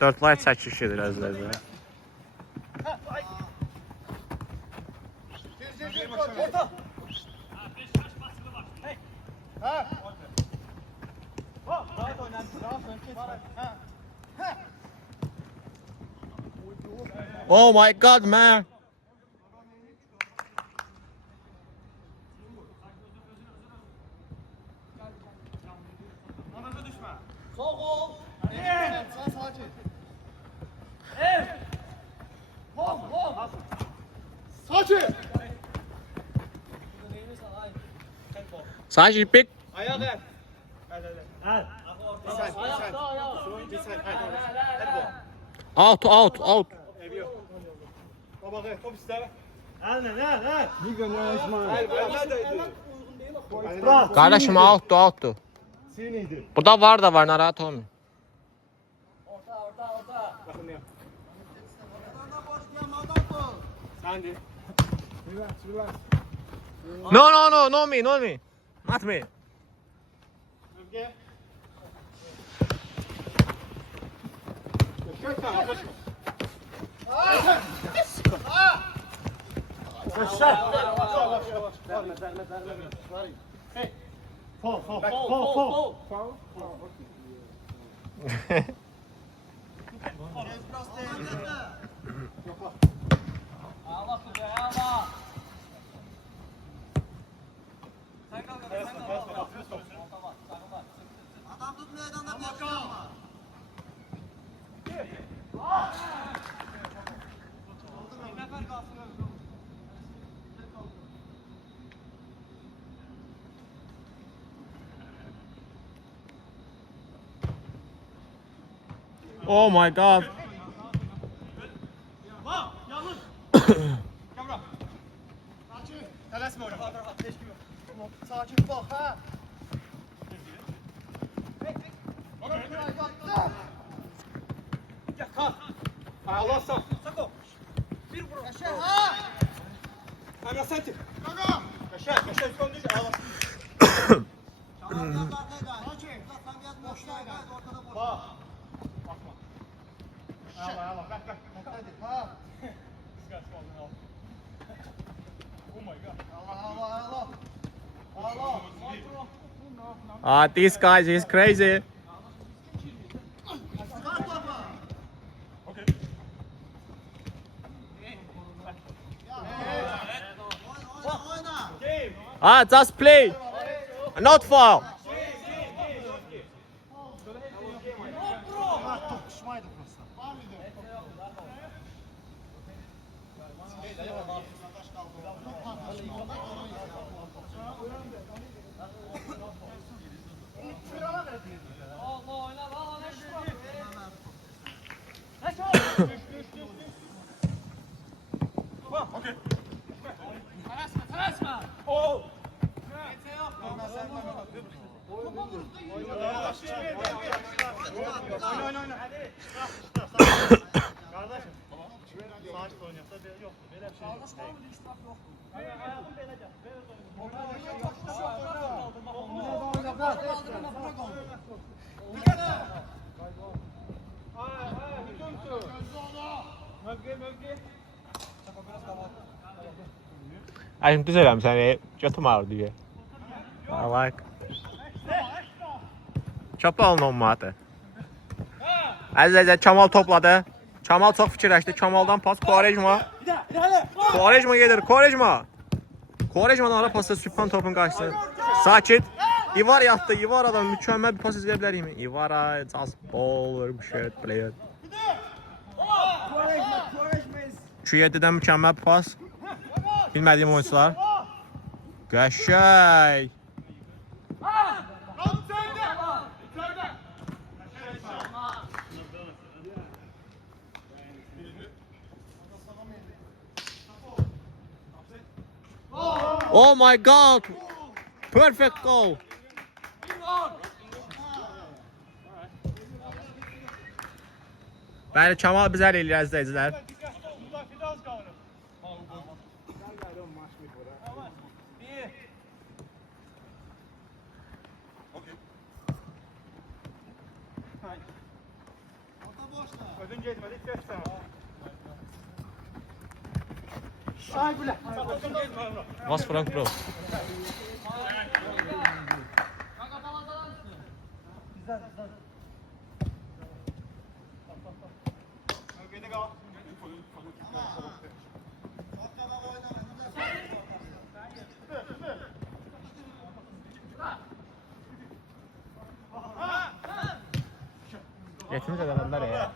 Dörtler çəkiş edir əzizlərdə. Oh my god man. Sakin pek. Ayak ver. Out out out. Baba top ister. Kardeşim out'tu out'tu. Burada var da var, narahat olmayın. No no no no me no me. Not me. Oh my god. Sakin bak ha. Ya kalk. Allah sağ. Sako. Bir vur. Yaşa ha. Hemen sen çık. Kaka. Yaşa. Yaşa üstüne düş. Allah. Tamam ya arkadaşlar. Sakin. Zaten biraz boştaydı. Ortada boş. Bak. Bakma. Allah. Bak. Hadi. Ha. Oh my god. Allah. Allah. Ah, this guy is crazy. Ah, just play. Not foul. Ay, düz eləmişsən səni, götüm ağrı diye. I like. Çöpə alın o matı. Əziz, Kamal topladı. Kamal çox fikirləşdi. Kamaldan pas Quaresma. Quaresma gelir. Quaresma'dan ara pası Sübhan topun qarşısı. Sakit. İvar yatdı. İvara'dan mükemmel bir pas izleyə bilərikmi? İvara just baller shit player. 3-7-dən mükemmel bir pas. Bilmədiyim oyuncular. Qəşəng. Oh my god. Perfect goal. Bəli, Kamal bizə eləyir izləyicilər. Ödün gezmədik, göstər. Was Frank Bro? Yetimiz adamlar ya.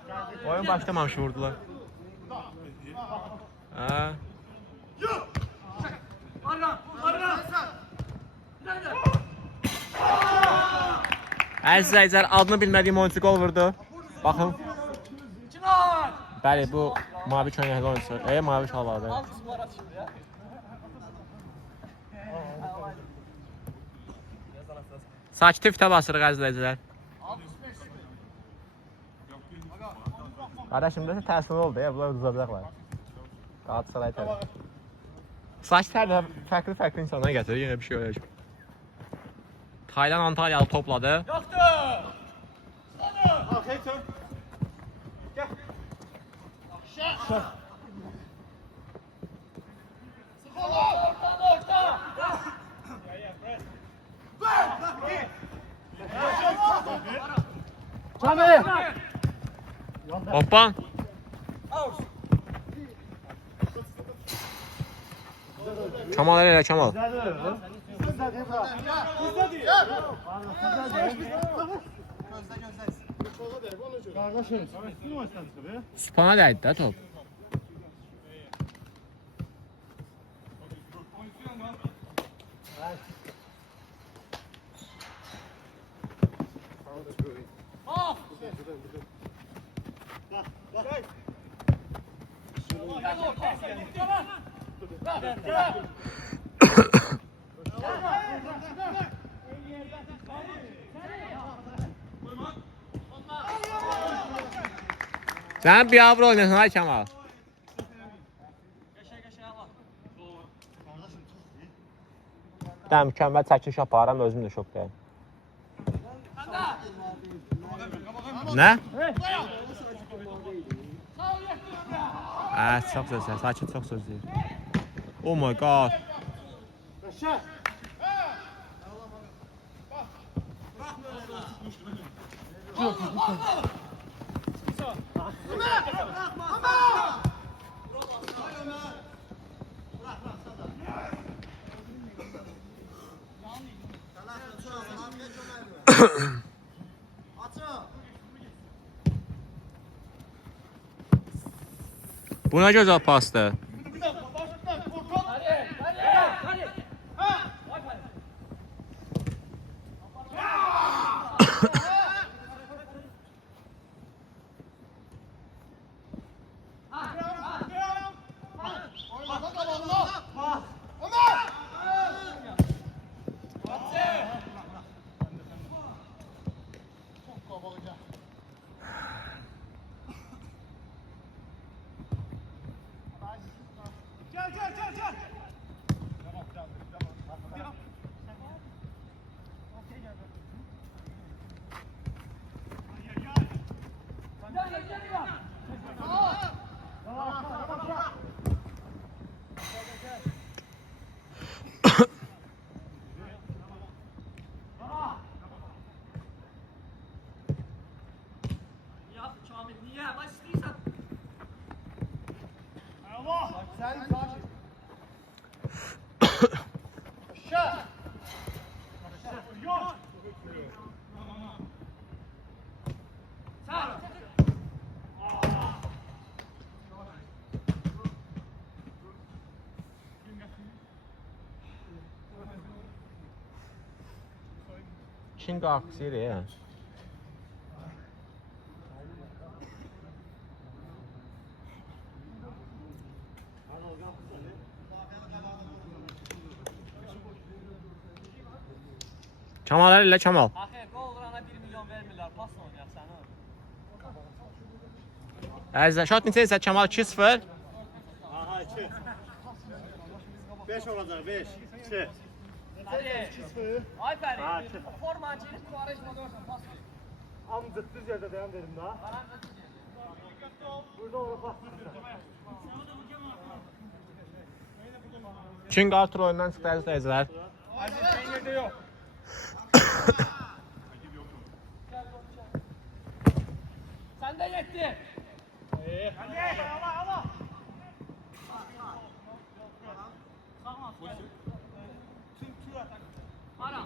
Oyun başlamamış vurdular. Ha. Əziz izləyicilər, adını bilmədiyim oyuncu gol vurdu. Baxın. Bəli, bu mavi köynəkli oyuncu. Mavi şalvardı. Sakit fitə basırıq əziz izləyicilər. Qardaşım da tərsini oldu ya, bunlar uzadacaqlar. Galatasaray tərəf. Sakit hər dəfə fərqli insanlar gətirir, yenə bir şey öyrəşmir. Taylan Antalyalı topladı. Yoxdur! Arkaya tön. Gel. Aşağı. Cami! Hoppan. Kamal elə Kamal. Spana dəydi də top. Sen bir avro oynasın ay Kemal. Ben mükemmel çəkiliş yaparım, özüm də şokdayım. Ne? Çok sözler, sakin çok sözler. Oh my god. Bu ne güzel pastı. Çin qalxısıydı ya. Kemal ile Kemal. Axı gol vurana 1 milyon vermirlər, pas oynayaq səni. Əzizlər, şat neçə isə Kemal 2-0. Aha 2. 5 olacaq 5. 2. Ay Fərid, Ha, iki. formanı çəkib Quaresma görsən, pas ver. Amcık düz yerde dayan dedim daha. Burada ona pas. King Arthur oyundan çıxdı əziz izləyicilər. Acil yerde yok. Sən də yetdi. Allah. Ara.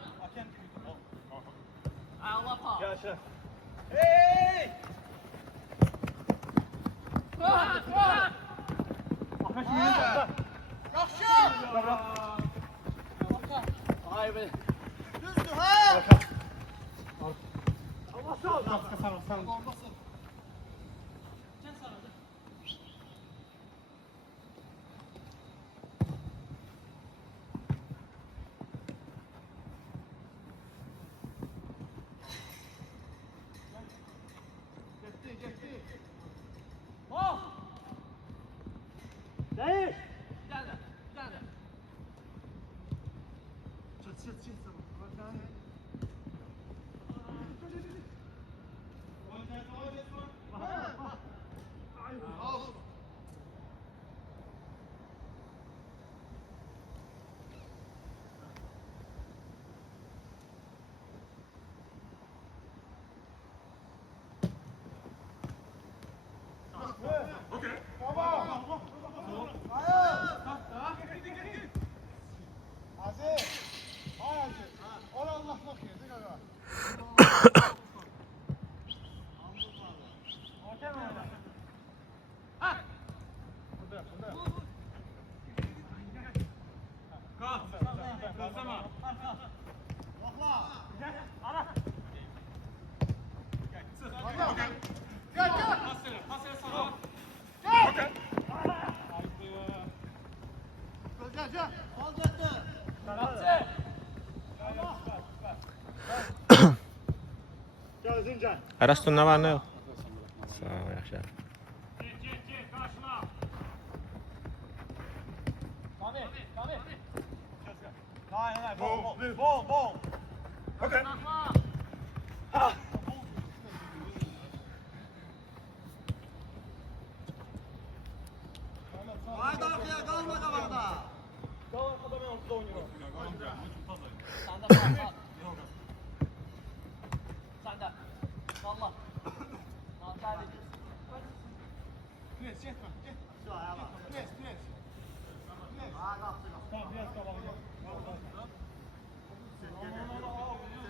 Ay Allah pa. Gel aşağı. Ateş mi yedin? Ay be. Allah sağ ol. Sağ ol. Oh! Değiş. Gəl də, gəl də. Çıt. Gel Zincan. Ərəstun nə var nə yox? Sağ ol, yaxşı. Bol. Okay. Haydi arkaya kalma kavanda. Kalan adamın ortada oynuyor. Sən də pas, pas. Sən də. Valla. Nazar edin. Şu ayağa bak. Ayağa kalktı. Tamam biraz kabağa gel.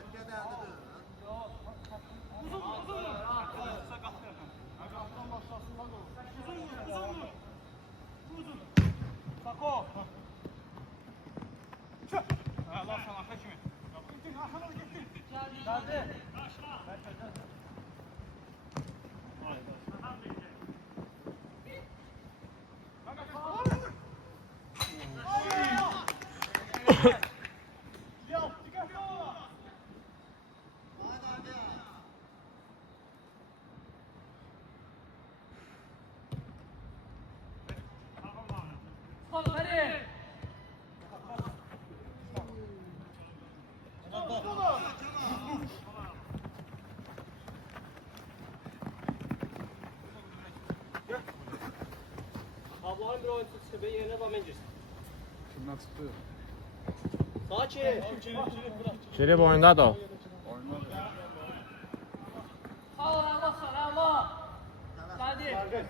Tekke derdi de. Sako. Allah sana kaçmayın. Gittin arkana gittin. Gəldi. Haydi arkaya. Pas verin. Ablahan bir oyun tutsa be yerine bak mencir. Kimden çıktı? Sağa çevir. Şerif oyundadır o. Sağ ol Allah sana Allah. Gəldi.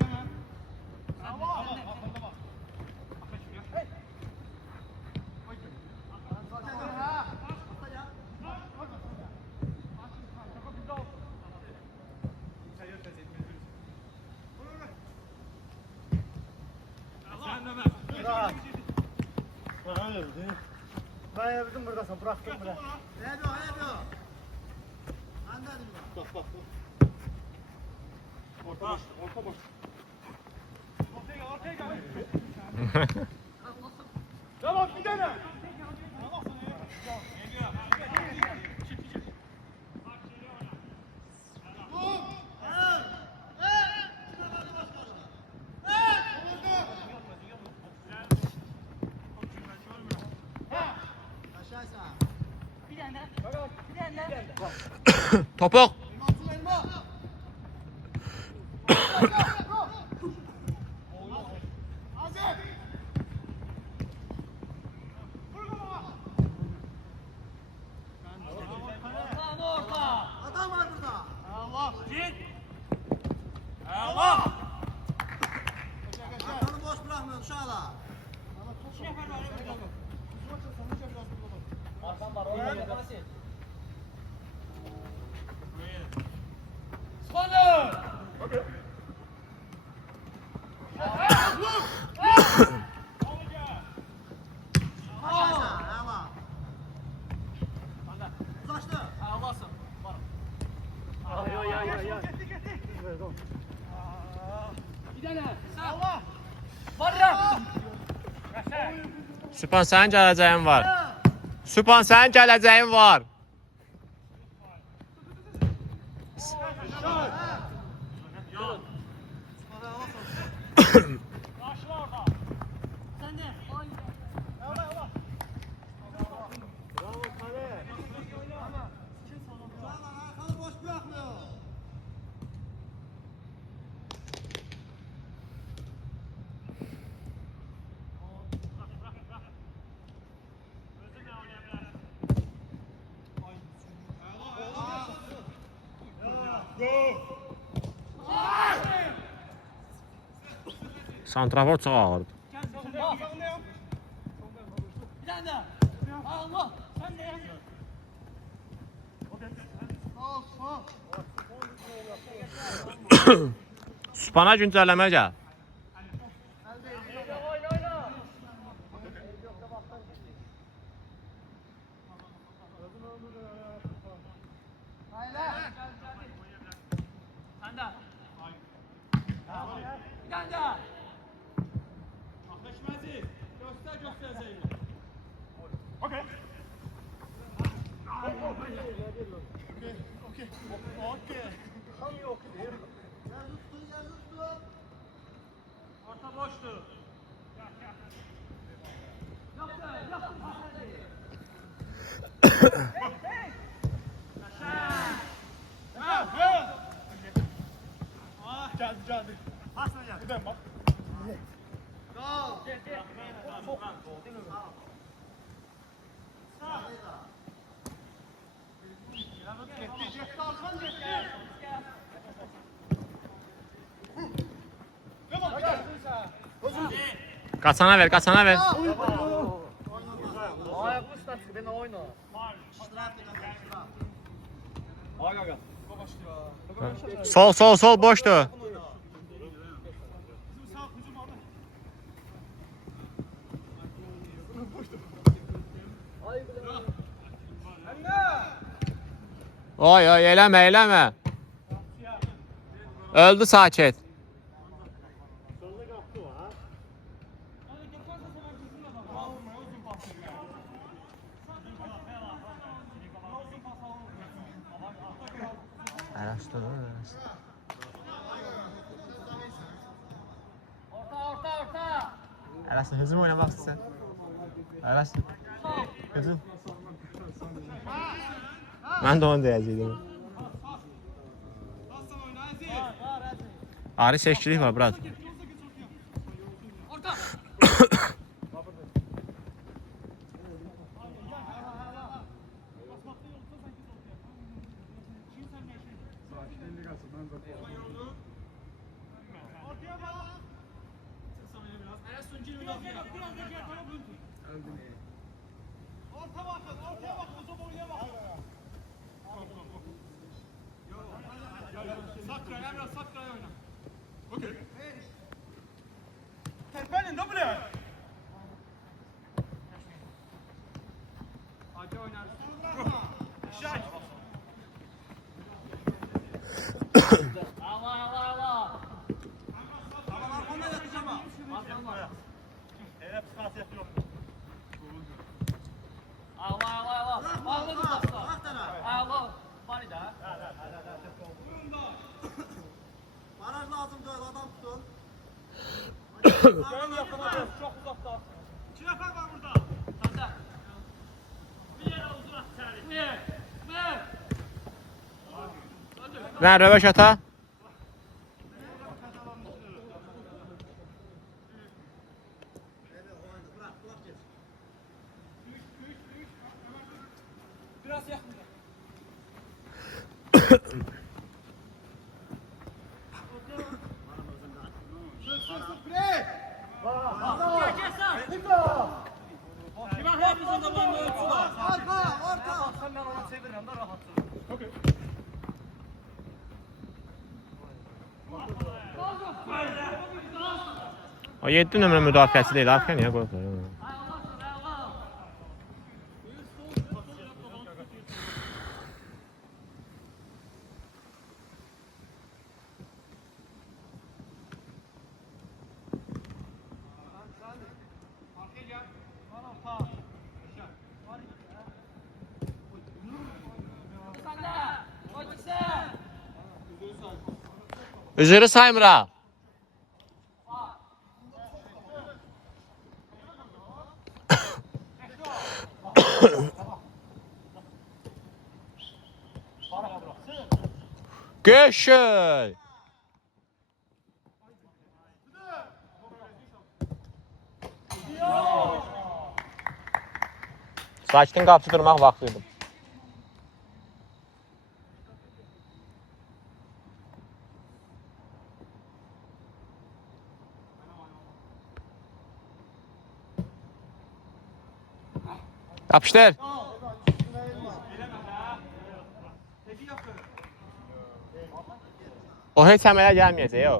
Ben ya bizim buradasın bıraktım bile. Hadi o. Ben dedim ya. Bak bak. Orta boş. Orta boş. Ortaya gel. Ortaya gel. Tamam bir tane. Aşağısa. Bir tane. Bir tane. Topuk. Orta. Adam var burada. Allah. Git. Allah. Arkanı boş bırakmıyor uşağlar. Spanner. Aşağısa. Eyvallah. Uzlaştı. Allah'sın. Bir tane. Allah. Barra. Süpan sənin gələcəyin var. Süpan sənin gələcəyin var. Sen de. Uşağlar arkanı boş bırakmıyor. Santrafor çox ağırdı. Bir tane daha. Allah. Sen de. Süpana güncəlləmə gəl. Sen de. Bir tane daha. Ahleşmezi. Göster Zeynep. Okey. Okey. Tam yok. Yer tuttu, yer tuttu. Orta boştu. Geldi. Pasla gel. Giden bak. Qaçana ver, qaçana ver. Sol boşdur. Oy eləmə. Öldü sakit. Orta. Ələsin, hücum oynamaq istəsən. Ələsin, hücum. Mən də onu deyəcəydim. Arı seçkilik var, brat. Orta. Ortaya bak. O zaman oynaya bak. Sakraya biraz sakraya oyna. Okey. Terpenin dobre. Hadi oynar. Şak. Allah Allah Allah. Tamam arkama yatacağım ha. Elə psixosiyat yox. Allah Allah Allah. Bırakma Bağlı bırak. tutmasın. Bırak tara. Allah. Var da. Baraj lazım değil adam tutun. Gəlin yaxına gəl, çox uzaqda. 2 nəfər var burada. Sanda. Bir yere uzun at içeri. Bir. Lan röveş ata. Bırak geç. Biraz yaxın. Kimə hafızın zamanı ölçü var? Arka orta. Sən mən onu çevirəm də rahatsın. Okay. O 7 nömrə müdafiəçi deyil, arxa niyə qoyublar? Sanda. Koy sen. Üzürü saymıram. Göşöy. Sakin qapısı durmaq vaxtı idi. Yapışdır. O heç əmələ gəlməyəcək o.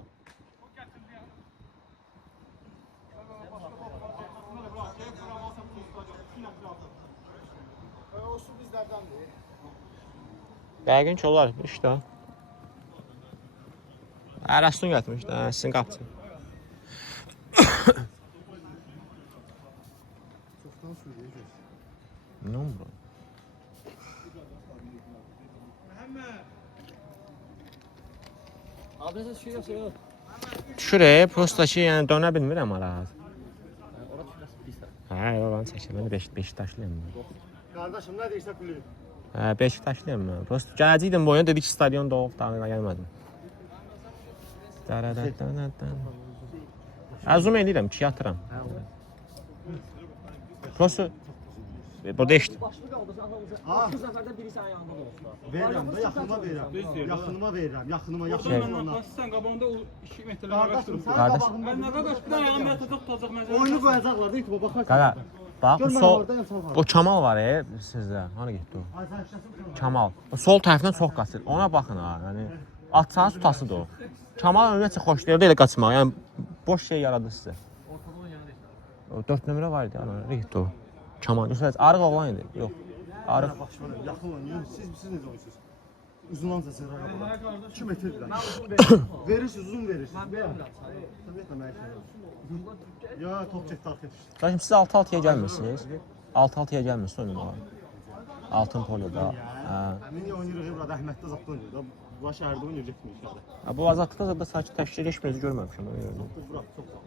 Yəqin ki olar işte. Ərəstun gətirmiş də, sizin qapısı. Ne oldu? Adresi şey yok, şey yok. Şuraya prosta ki, yəni dönə bilmirəm ara. Hə, yox, çəkəm. Mən Beşiktaşlıyam. Qardaşım, nə deyirsə gülür. Hə, Beşiktaşlıyam mən. Prosta gələcəkdim bu oyuna, dedi ki, stadion dolub, daha gəlmədim. Əzum edirəm ki, yatıram. Prosta burada eşit. Başlı qaldırsan, alacaq. Ha. 9 nəfərdə biri sənin yanında da olsun. Verirəm də yaxınıma verirəm. Yaxınıma verirəm. Yaxınıma Şey. yaxınıma. Sən qabağında o 2 metrlə Qardaşım sən Qardaş. qabağında. Mən nə qardaş, bir dənə yanıma yatacaq, tutacaq mənə. Oyunu qoyacaqlar da ki, baxarsan. Qaqa, bax bu Gör mən sol, oradayım, sol var. o Kamal var sizdə. Hara getdi o? Ay sən şəxsən. Kamal. O sol tərəfdən çox qaçır. Ona baxın ha. Yəni atsanız tutasıdır o. Kamal ümumiyyətlə xoşlayırdı elə qaçmağı. Yəni boş şey yaradı sizə. O 4 nömrə var idi, ana. Nereye getdi o? Kamal. Yoxsa Arıq oğlan idi. Yox. Arıq. Yaxın oynayın. Siz necə oynuyorsunuz? Uzundan səsir rəqabət. 2 metr bilən. Verirsiniz, uzun verirsiniz. Mən verirəm. Sən etmə mənə şey. Ya top çəkdi arxaya düşdü. Qardaşım siz 6-6-ya gəlmirsiniz. 6-6-ya gəlmirsiniz oynamağa. Altın polyoda. Hə. Həmin oynayırıq burada Əhməddə zətdə oynayır da. Bu şəhərdə oynayır getmir şəhərdə. Ha, bu azadlıqda da sakit təşkil etməyəcək görməmişəm. Bırak top var.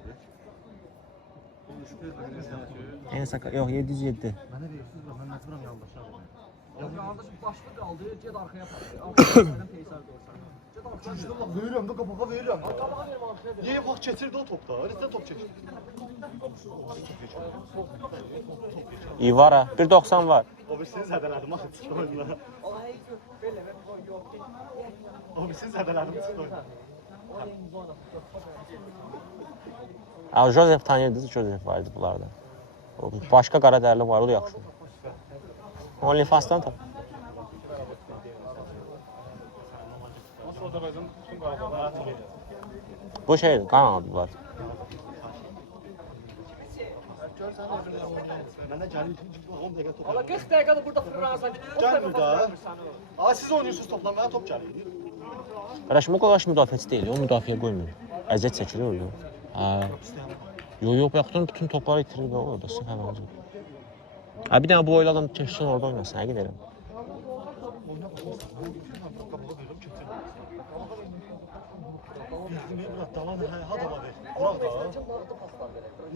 En sakat yox 707. Mənə verirsiniz və mən məcburam yandaşam. Qardaş başlı qaldı, get arxaya apardı. Arxadan peysər qoysan. Get arxaya. Allah verirəm də qabağa verirəm. Niyə vaxt keçirdi o topda? Əlində top çəkir. İvara 1.90 var. O birisini zədələdim axı çıxdı oyundan. O birisini zədələdim çıxdı oyundan. Ha, Joseph tanıyırdınız, Joseph vardı bunlarda. O başqa qara dərli var, o da yaxşı. OnlyFans'dan tap. Bu şeydir, qan aldılar. Mənə gəlir 10 dəqiqə top. Ala 40 dəqiqədir burada fırlanırsan. Gəlmir də. Aa siz oynuyorsunuz topla, mənə top gəlir. Raşmukov müdafiəçi deyil, o müdafiəyə qoymur. Əziyyət çəkir orada. Ha. Yox, bayaqdan bütün topları itirir və orada sırf həvəncə. Ha, bir dənə bu oyla adam keçsin orada oynasın, həqiq edirəm.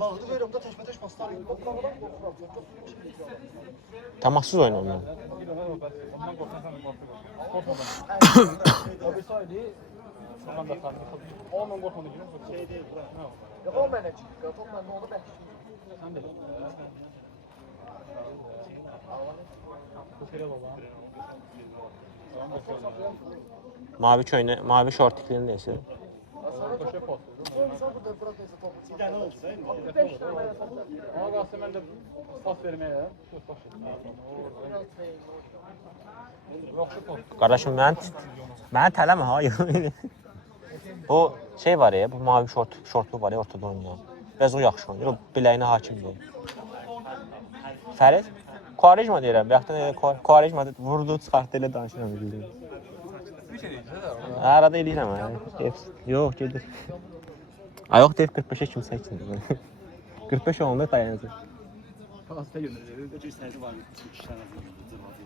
Mağdı verirəm də təşmə-təş paslar. Tamassız oyna ondan. Mavi köynə, mavi şortikliyin deyəsə. Bir dənə oldu değil mi? Ama qalsa mən də pas verməyə. Qardaşım, məni tələmə, hayır. O şey var ya, bu mavi şortlu var ya, ortada oynayan. Biraz o yaxşı oynayır, o biləyinə hakimdir. Fərid? Quaresma deyirəm, bayaqdan Quaresma vurdu, çıxartdı, elə danışıram. Arada eləyirəm, yox, gedir. Yox, deyib 45-ə kimi çəksin. 45 olanda dayanacaq. Pasda göndərir. Bir səhədi var, 2 dənə cırmazı.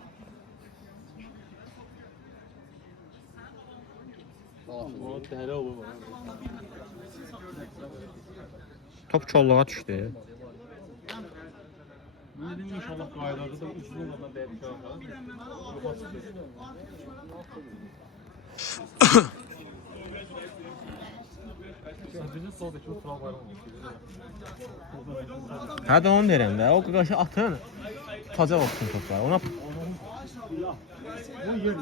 O dəli olur. Top çolluğa düşdü. Dedim inşallah qayıdardı da ucunun da dəyib Bizim soldakı o tural bayram olmuş. Hə də onu deyirəm də, o qarşı atın, tutacaq o bütün topları. Ona Bu yer.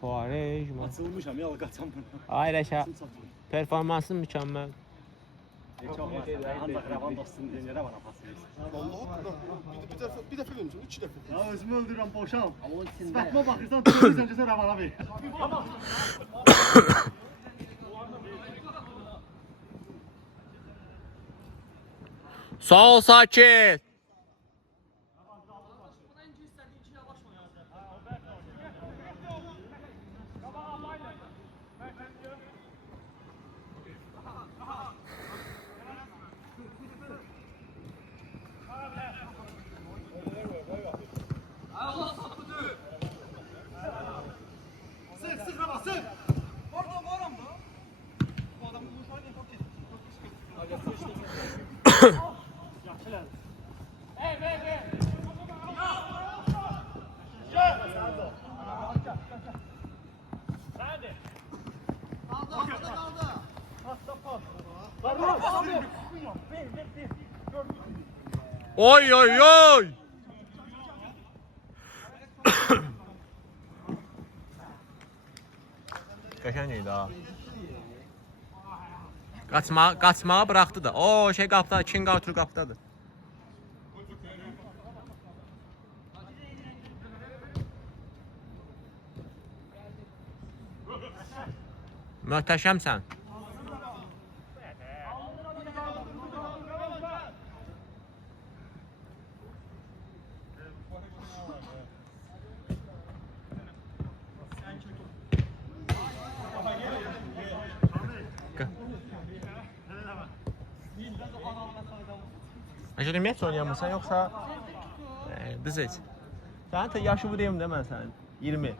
Quaresma. Açılmışam ya, qaçam bunu. Ay Rəşə, performansın mükəmməl. Ancaq Rəvan dostunu deyirəm bana pas verir. Bir dəfə vermişəm, 2 dəfə. Ya özümü öldürürəm, boşam. Sifətimə baxırsan, tövbe öncəsə Rəvana ver. Sağ ol Sakit. Sık Rəvan, sık. Varam da. Bu adamın bu uşağı niyə top keçir? Oy oy oy. Qəşəng idi ha. Qaçmağı bıraxdı da. O şey qapıda, King Arthur qapıdadır. Möhtəşəmsən. Acaba ümumiyyətlə oynayamırsan, yoxsa düz heç. Sənin tə yaşı bu deyim də mən sənin. 20.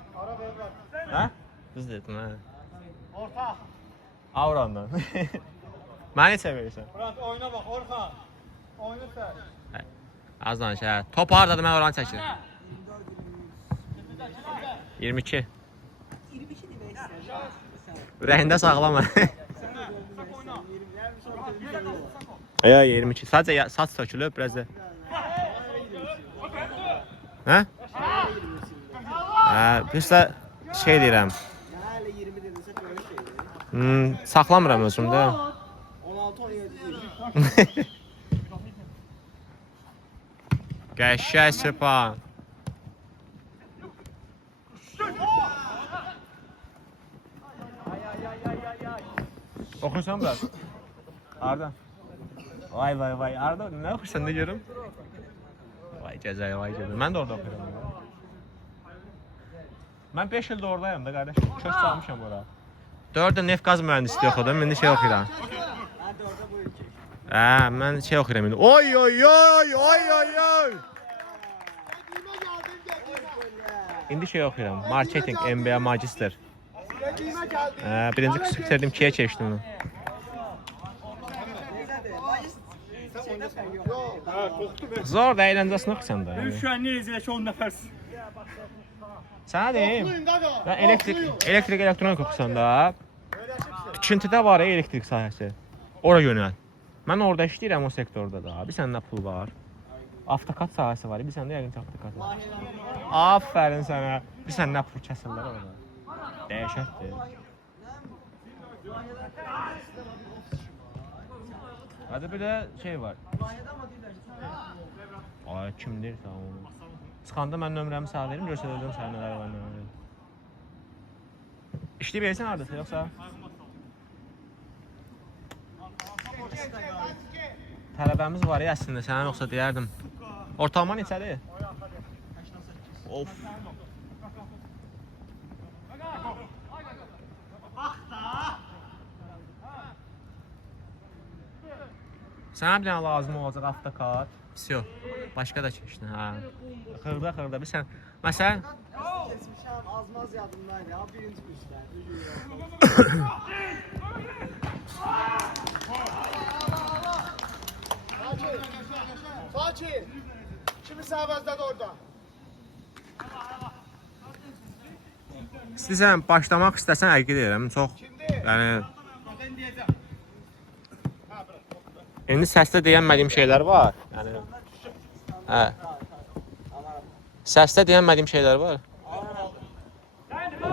Hə? Düz dedin, hə. Orta. Avrandan. Mənə neçə verirsən? Murat oyuna bax, Orxan. Oyunu sən. Az danış, hə. Top hardadır, mən oranı çəkirəm. 22. Ürəyində saxlama. Ya 22. Sadəcə saç tökülüb biraz da. Hə? Biz də şey deyirəm. Hələ 20 dedinsə belə şeydir. Saxlamıram özümdə. 16-17. Qəşəng Stepan. Oxursan biraz. Harda? Vay vay vay. Arda ne okursan da görüm. Vay cezayir vay cezayir. Ben de orada okuyorum. Ben 5 yılda oradayım da kardeşim. Kök salmışam oraya. 4 neft gaz mühendisliği okudum. Şimdi şey okuyorum. Ben şey okuyorum şimdi. Oy oy oy oy oy oy. İndi şey okuyorum. Marketing, MBA Magister. Birinci kısmı bitirdim, 2'ye çevirdim onu. Zor da eğlencesini oxusan da. Ben şu an neresi 10 nəfərsiz. Sana deyim. Ben elektrik elektronik oxusan da. Tikintidə var elektrik sahəsi. Ora yönəl. Mən orada işləyirəm o sektorda da. Bir səndə pul var. Avtokat sahəsi var. Bir səndə yəqin avtokat var. Aferin sənə. Bir səndə pul kəsirlər orada. Dəhşətdir. Hadi bir de şey var. Ay kimdir tamam onu. Sıxanda mən nömrəmi sağ verim, göstərəcəm sənə nələr var nömrədə. İşləyib versən hardasa yoxsa? Tələbəmiz var ya əslində, sənə yoxsa deyərdim. Ortalama neçədir? Of. Sənə bir dənə lazım olacaq avtokat. Всё. Başqa da çeşidin, hə. Xırda bir sən. Məsələn, Keçmişəm, azmaz yadımdaydı ya, birinci kursdan. Sakin. Kimi sağvazdadı orada? istəsən başlamaq istəsən əgər deyirəm, çox yəni Ben diyeceğim. indi səsdə deyənmədiyim şeylər var. Yəni hə. Səsdə deyənmədiyim şeylər var.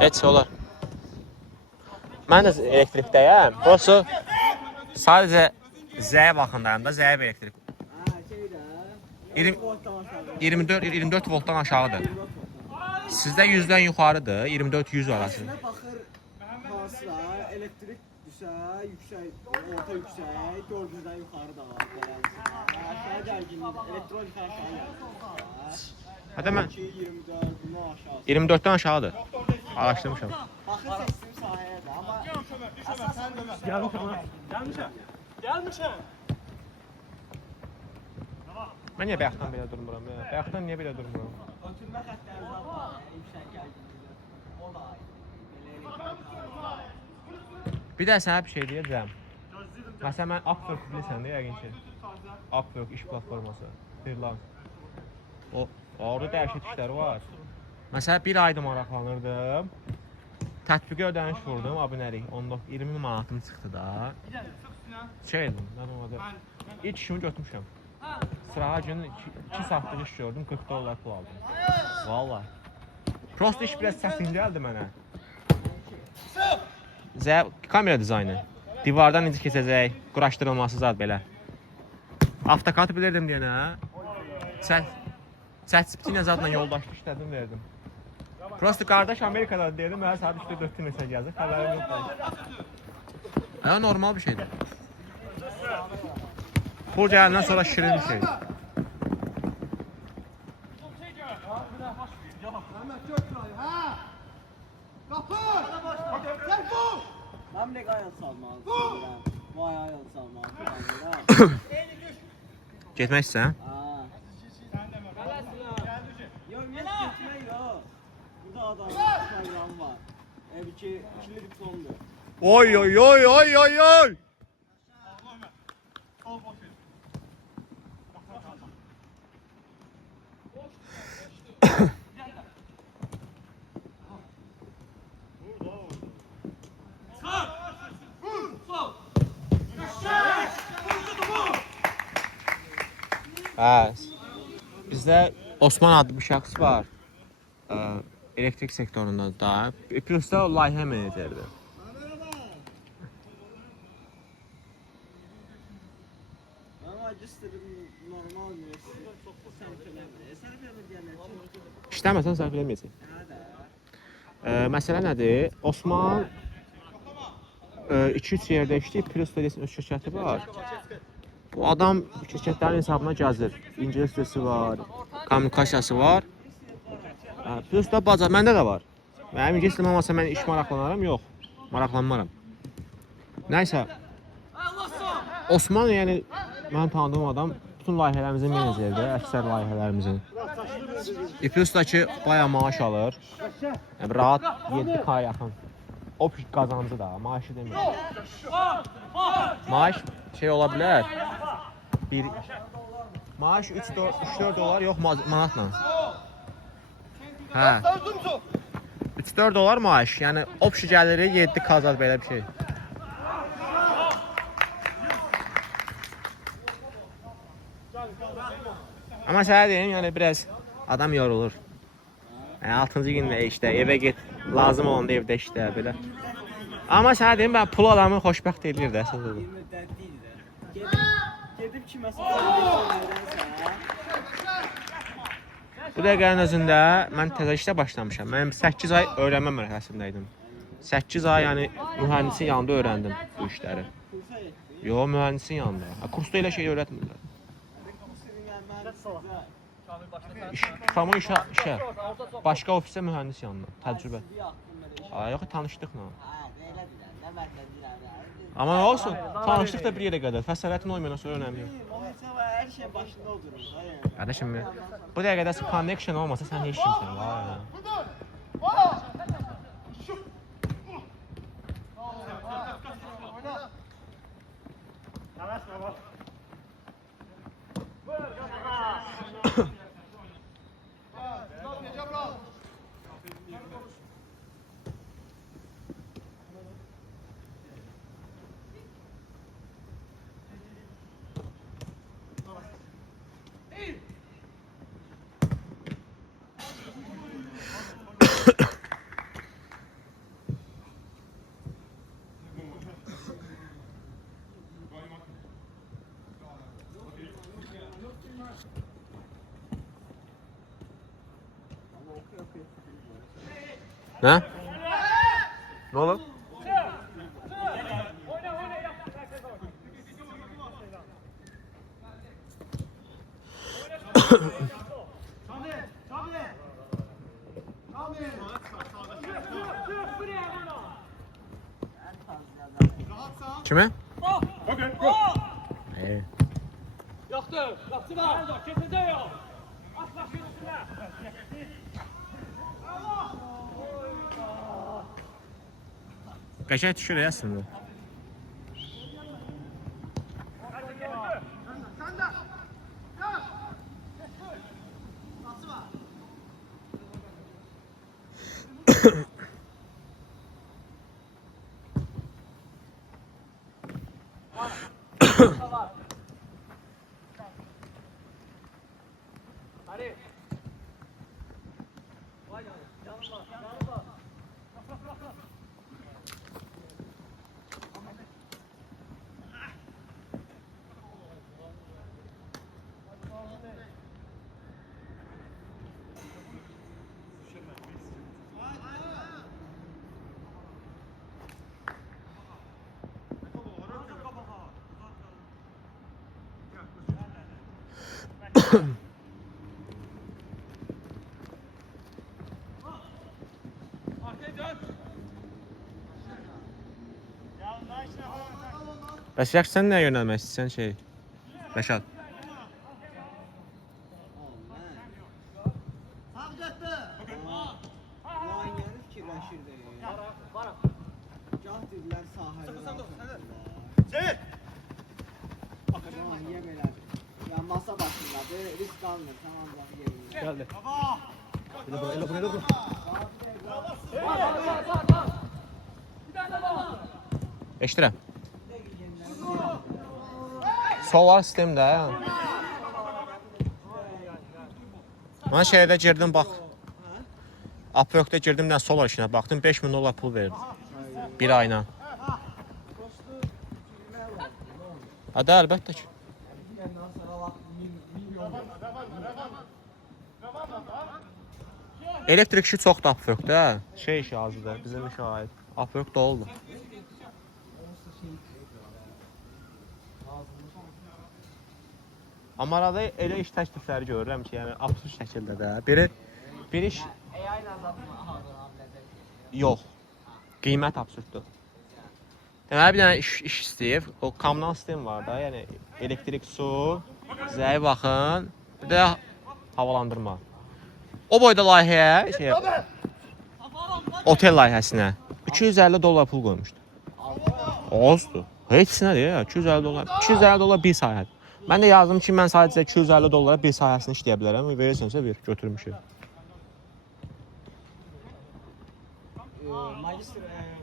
Heç olar. Mən də elektrikdəyəm. Prosto sadəcə Z baxındayım da, Z elektrik. 24 voltdan aşağıdır. Sizdə 100-dən yuxarıdır, 24-100 arası. Baxır hansıla, elektrik düşə, yüksək, orta yüksək, 400-dən yuxarı da var. Aşağı gərginlikdə, elektronik aşağı gərginlikdə. Hətta mən 24, bunu aşağı. 24-dən aşağıdır. Araşdırmışam. Baxır seçdim sahəyə də, amma Gelmişim. Mən niyə bayaqdan belə durmuram? Bayaqdan niyə belə durmuram? ötürmə xəttləri var, yüksək gərginlikdə. O da belə Bir də sənə bir şey deyəcəm. Məsələn, mən Upwork bilirsən də yəqin ki. Upwork iş platforması. Freelance. Orada dəhşət işləri var. Məsələn, bir ayda maraqlanırdım. Tətbiqə ödəniş vurdum, abunəlik. 20 manatım çıxdı da. Şeydim, mən orada ilk işimi götürmüşəm. Sırağa gün 2 saatlıq iş gördüm, $40 pul aldım. Vallahi. Prosto iş biraz çətin gəldi mənə. Kamera dizaynı. Divardan necə keçəcək, quraşdırılması zad belə. Avtokatı bilirdim deyənə. ChatGPT-ilə zadla yoldaşlıq işlədim, verdim. Prosto qardaş Amerikada deyirdim, mənə saat 3-4 mesaj yazır, xəbərim yoxdur. Normal bir şeydir. Pul gələndən sonra şirin bir şey. Mən nə qayaq salmalı istəyirəm. Vay ayaq salmalı. Getmək istəyirsən? Yox, getmək yox. Burada adam sayılan var. Ev 2 ikili diplomdur. Oy oy oy oy oy oy. Bizdə Osman adlı bir şəxs var. Elektrik sektorunda da. Plus da layihə meneceridir. Mən magistrim normal üniversitet. Sənə deyəndə İşləməsən səhv eləməyəcək. Məsələ nədir? Osman 2-3 yerdə işləyib, plus da desin öz şirkəti var. Bu adam şirkətlərin hesabına gəzir. İngilis dilisi var, kommunikasiyası var. Plus da bacar, məndə də var. Mənim ingilis dilim olmasa mən iş maraqlanarım, yox. Maraqlanmaram. Nəysə. Osman, yəni mən tanıdığım adam bütün layihələrimizin meneceridir, əksər layihələrimizin. Plus da ki, bayağı maaş alır. Yəni, rahat 7K yaxın. O qazancı da, maaşı demirəm. Maaş şey ola bilər. Maaş 3-4 dolar, yox manatla. Hə. 3-4 dolar maaş, yəni opşi gəliri 7K zad belə bir şey. Amma sənə deyim, yəni biraz adam yorulur. Yəni 6-cı gündə işdə, evə get, lazım olanda evdə işdə belə. Amma sənə deyim, mən pul adamı xoşbəxt edir də, əsas odur. Gedib kiməsə öyrənsə. Bu dəqiqənin özündə mən təzə işdə başlamışam. Mən 8 ay öyrənmə mərhələsindəydim. 8 ay yəni mühəndisin yanında öyrəndim bu işləri. Yox, mühəndisin yanında. Kursda elə şey öyrətmirlər. Tamam işə. Başqa ofisə mühəndis yanında, təcrübə. Yox, tanışdıqla. Amma nə olsun, tanışdıq da bir yerə qədər. Fəsaliyyətin olmayan sonra önəmli yox. Hər şey başında oturur. Qardaşım, bu dəqiqədə connection olmasa sən heç kimsən. Nə? Nə olub? Kime? Yoxdur, yoxdur var. Keçəcək yox. Asla keçsinlər. Qəşəng düşür ya əslində. Bəs yaxşı, sən nəyə yönəlmək istəyirsən şey? Rəşad. Masa başındadır, risk almır, tamam bak yerine. Gəldi. Elə bura. Eşdirəm. Solar sistemdə. Mən şeydə girdim, bax. Upwork'da girdim, nə solar işinə baxdım, 5000 dolar pul verdim. Bir ayına. Hadi, əlbəttə ki. Elektrik işi çoxdur Upwork'da. Şey işi azdır, bizim işe ait. Upwork'da oldu. Amma arada elə iş təklifləri görürəm ki, yəni absurd şəkildə də. Bir iş AI ilə azaltma hazırlanacaq. yox. Qiymət absurddur. Deməli bir dənə iş istəyir. O kommunal sistem var da, yəni elektrik, su, zəif axın, bir də havalandırma. O boyda layihəyə, otel layihəsinə $250 pul qoymuşdu. Azdır. Heç nədir ya, $250. $250 bir sahə. Mən də yazdım ki, mən sadəcə $250 bir sahəsini işləyə bilərəm. Verirsənsə ver, götürmüşük. Magistr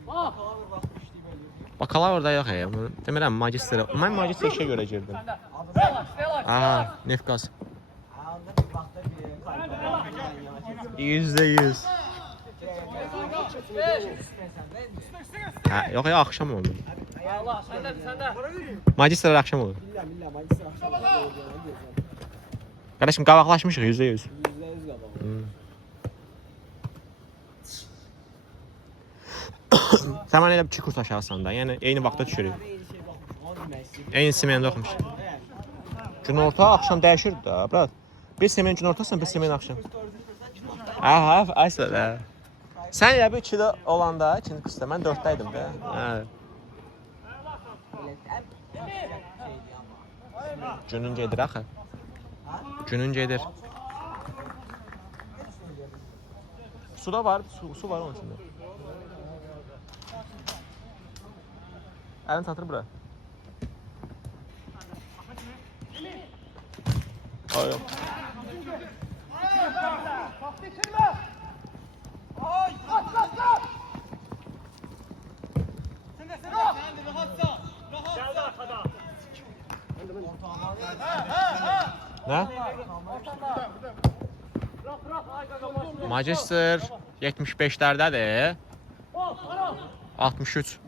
bakalavr vaxtı işləyib ölüyor. Bakalavrda yox ya. Demirəm magistr. Mən magistr işə görə girdim. Aha, Nefqaz. Onda bir vaxtda bir kaybolma. %100. Hə, yox ya, axşam oldu. Allah, səndə. Magistrlar axşam olur. Billah, magistr axşam olacaq. Qardaşım, qabaqlaşmışıq %100. %100 qabaq. Sən mənə elə bir 2 kurs aşağısan da, yəni eyni vaxtda düşürük. Eyni şey baxmış, onu demək istəyirəm. Eyni semində oxumuş. Günorta, axşam dəyişirdi da, brat. Bir semen günortasan, bir semen axşam. Hə, əsələ. Sən elə bir 2-də olanda, 2-ci kursda, mən 4-də idim də. Hə. Günün gedir axı. Günün gedir. Su da var, su var onun içində. Əlin çatır bura. Ay yox. Nə? Magister 75'lərdədir. 63.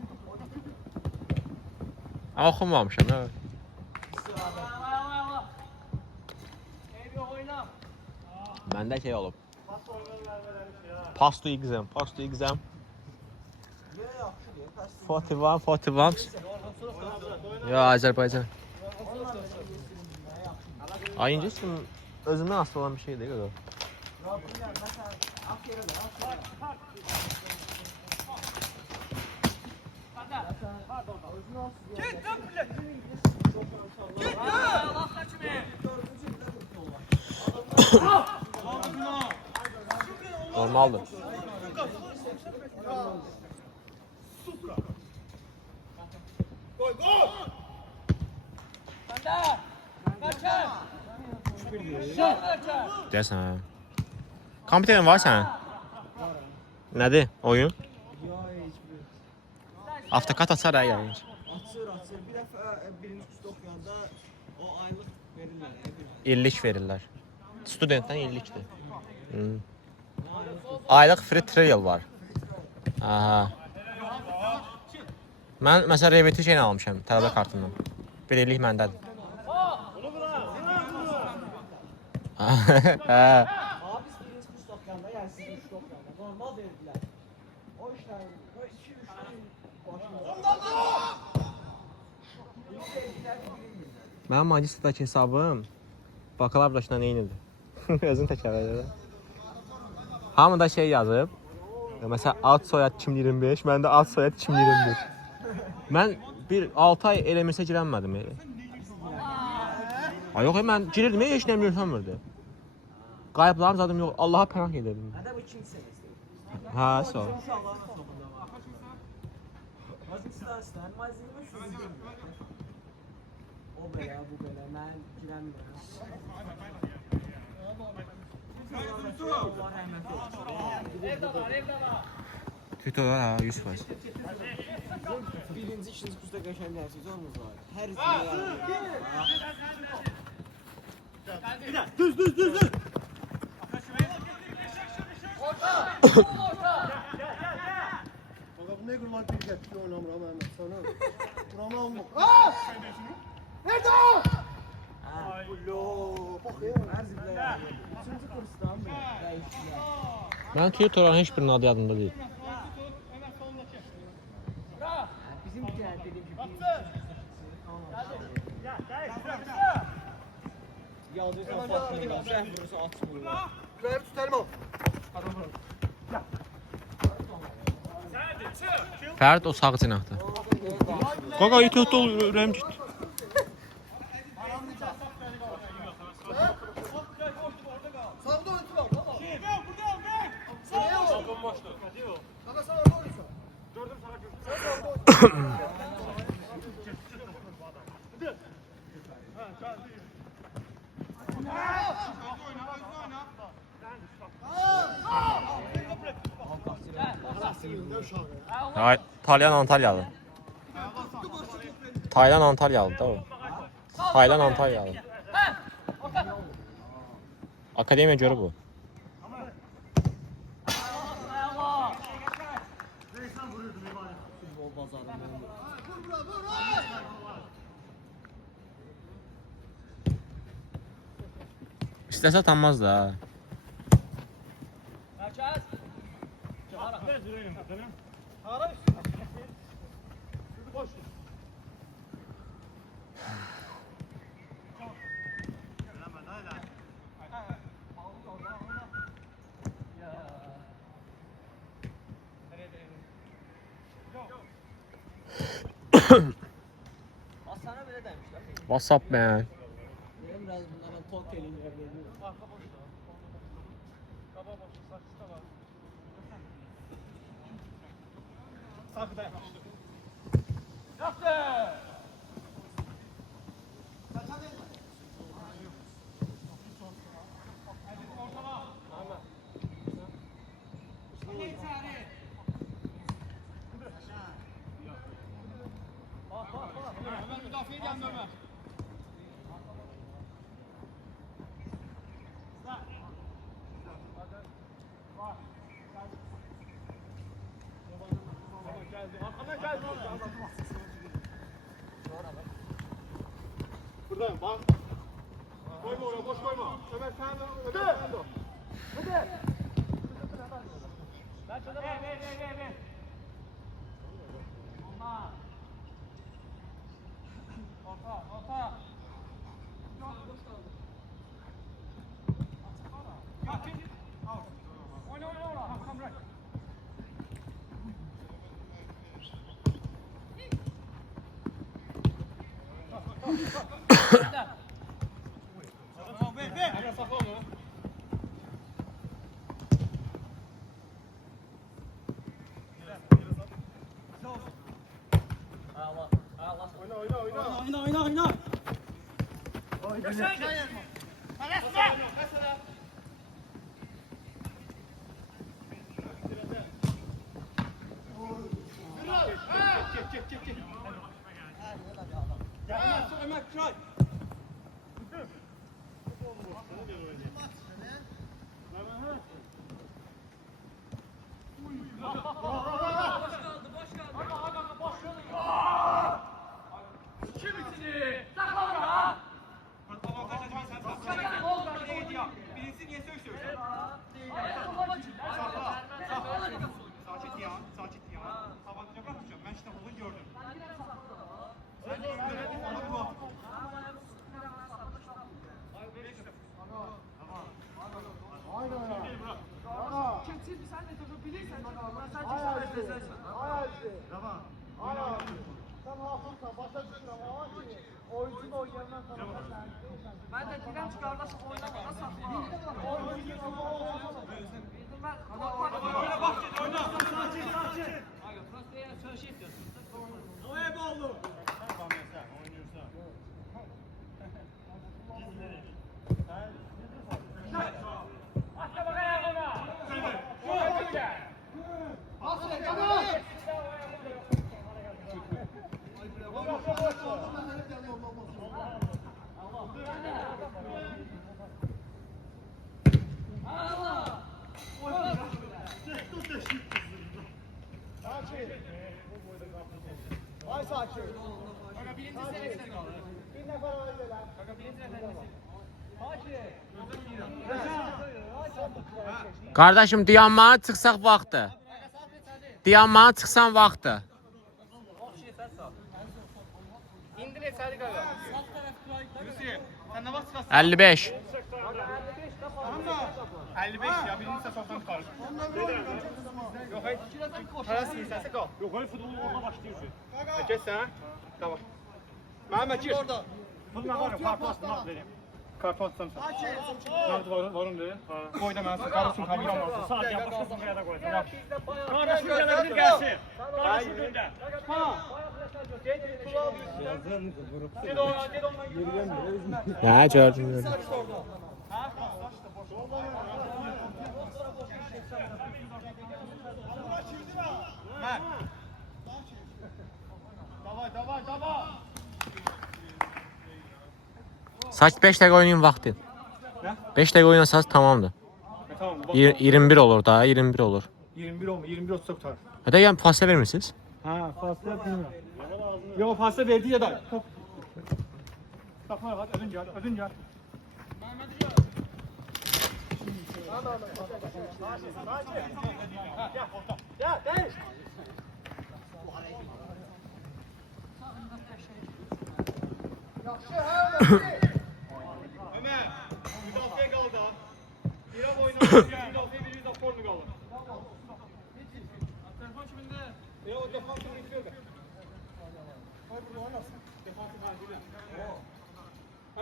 Amma oxumamışam, hə. Məndə şey olub. Pass to exam. 41. Ya, Azərbaycan. Ay, incəsin, özümdən asılı olan bir şey deyil o. Normaldır. Deyəsən, hə. Kompüterin var sənin? Nədir oyun? Avtokat açar hə yayın. Açır. Bir dəfə birinci kursda oxuyanda o aylıq verirlər. İllik verirlər. Studentdən illikdir. Aylıq free trial var. Aha. Mən məsələn Revit şeyini almışam, tələbə kartından. Bir illik məndədir. Hə. Abi biz birinci kursda oxuyanda, yəni siz üçdə oxuyanda normal verdilər. O işlərin, o 2-3 gün Mənim magistrdakı hesabım bakalavrdakından eynidir. Özün təkrar edir. Hamıda şey yazıb. Məsələn, ad soyad 2025, məndə ad soyad 2021. Mən bir 6 ay eləmirsə girənmədim. Ay yox, mən girirdim, heç nə bilmirəm. Qayıblarım zadım yox, Allaha pənah edirdim. Hədə bu ikinci semestr. Hə, sağ ol. Uşaqların çoxunda var. Magistr, malzemə şunu bilmirəm. O belə, bu belə, mən girəmirəm. Allah rəhmət olsun. Tütülər hə, 100%. Birinci, ikinci kursda qəşəng dərsiniz olmaz var. Hər izləyən Düz. Baba bu ne gurman kriket ki oynamıram ben sana. Burama olma. Nerede o? Lo. Bak ya. Hər ziblə. Üçüncü kursdan mı? Dəyişdilər. Mən tutorların heç birinin adı yadımda deyil. Bizimkiler dediğim gibi Yaldırırsan patlayırlar. Rəh vurursa atmırlar. Ver tutalım al. Fərid o sağ cinahda. Qaqa itətdə ol, ürəyim getdi. Sağda oyuncu var. Valla. Gel buradan gel. Sağda ol. Sağda boştu. Kanka sen orada oynuyorsun. Gördüm sana gördüm. Sen orada oynuyorsun. Taylan Antalyalı. Taylan Antalyalı da o. Taylan Antalyalı. Akademiya görə bu. Futbol bazarında. İstəsə tanmaz da. Hara boş. Asana belə demişlər. WhatsApp man. Benim biraz bunlara talk eləyim yerləyim. Arka boşta. Kaba boşta. Saçta var. Sağda yapıştı. Yaptı. Ömer müdafiye geldi Ömer. Arkadan geldi. Buradayım bak. Koyma oraya boş koyma. Ömer sen de. Ömer sen de. Hadi. Ver. Olmaz. Orta. Oyna. Hakan bırak. Ver. Sakla onu. Oyna. Çek. Ömer çay. Birisi niye söylüyorsun? Sakin ya. Tabanca bırakmayacağım. Ben işte bunu gördüm. Sen de gördün. Onu bu. Ben de direnç kardeşim oynamana sakla. Oyna bak şimdi oyna. Sakin. O hep oldu. Ay sakin. Kanka birinci sene kaldı. Bir nefer aileler. Kanka birinci nefer. Qardaşım dayanmağa çıxsaq vaxtı. Dayanmağa çıxsan vaxtı. İndir içeri kanka. Yusuf. Sen ne bas çıkarsın? 55. 55 ya. Birini ise soktan çıkarır. Yok hayır. Parası isterse kal. Yok hayır futbolu orada başlıyorsun. Geç sen. Tamam. Mehmet gir. Orada. Bunlar var ya kartı astım at vereyim. Kartı atsam sen. Kartı varım dedi. Koy da ben karısın kabul olmazsın. Saat yap başkasın kayada koyacağım. Kardeşim gelebilir gelsin. Kardeşim gönder. Tamam. Ya gördüm. Davay. Saç 5 dakika oynayın vakti. 5 dakika oynasanız tamamdır. Tamam. 21 olur daha 21 olur. 21 olma. 21 30 tutar. Hadi yani fasla vermişsiniz. Ha, fazla bilmiyorum. Yok fazla verdi ya da. Bakma hadi ödün gel. Ya, değil. Ömer, müdafiye kaldı ha. Bira boyuna müdafiye biri de formu kaldı. Telefon kiminde? Ya o defans kimi istiyor da. Koy burada oynasın. Defansı harcıyla.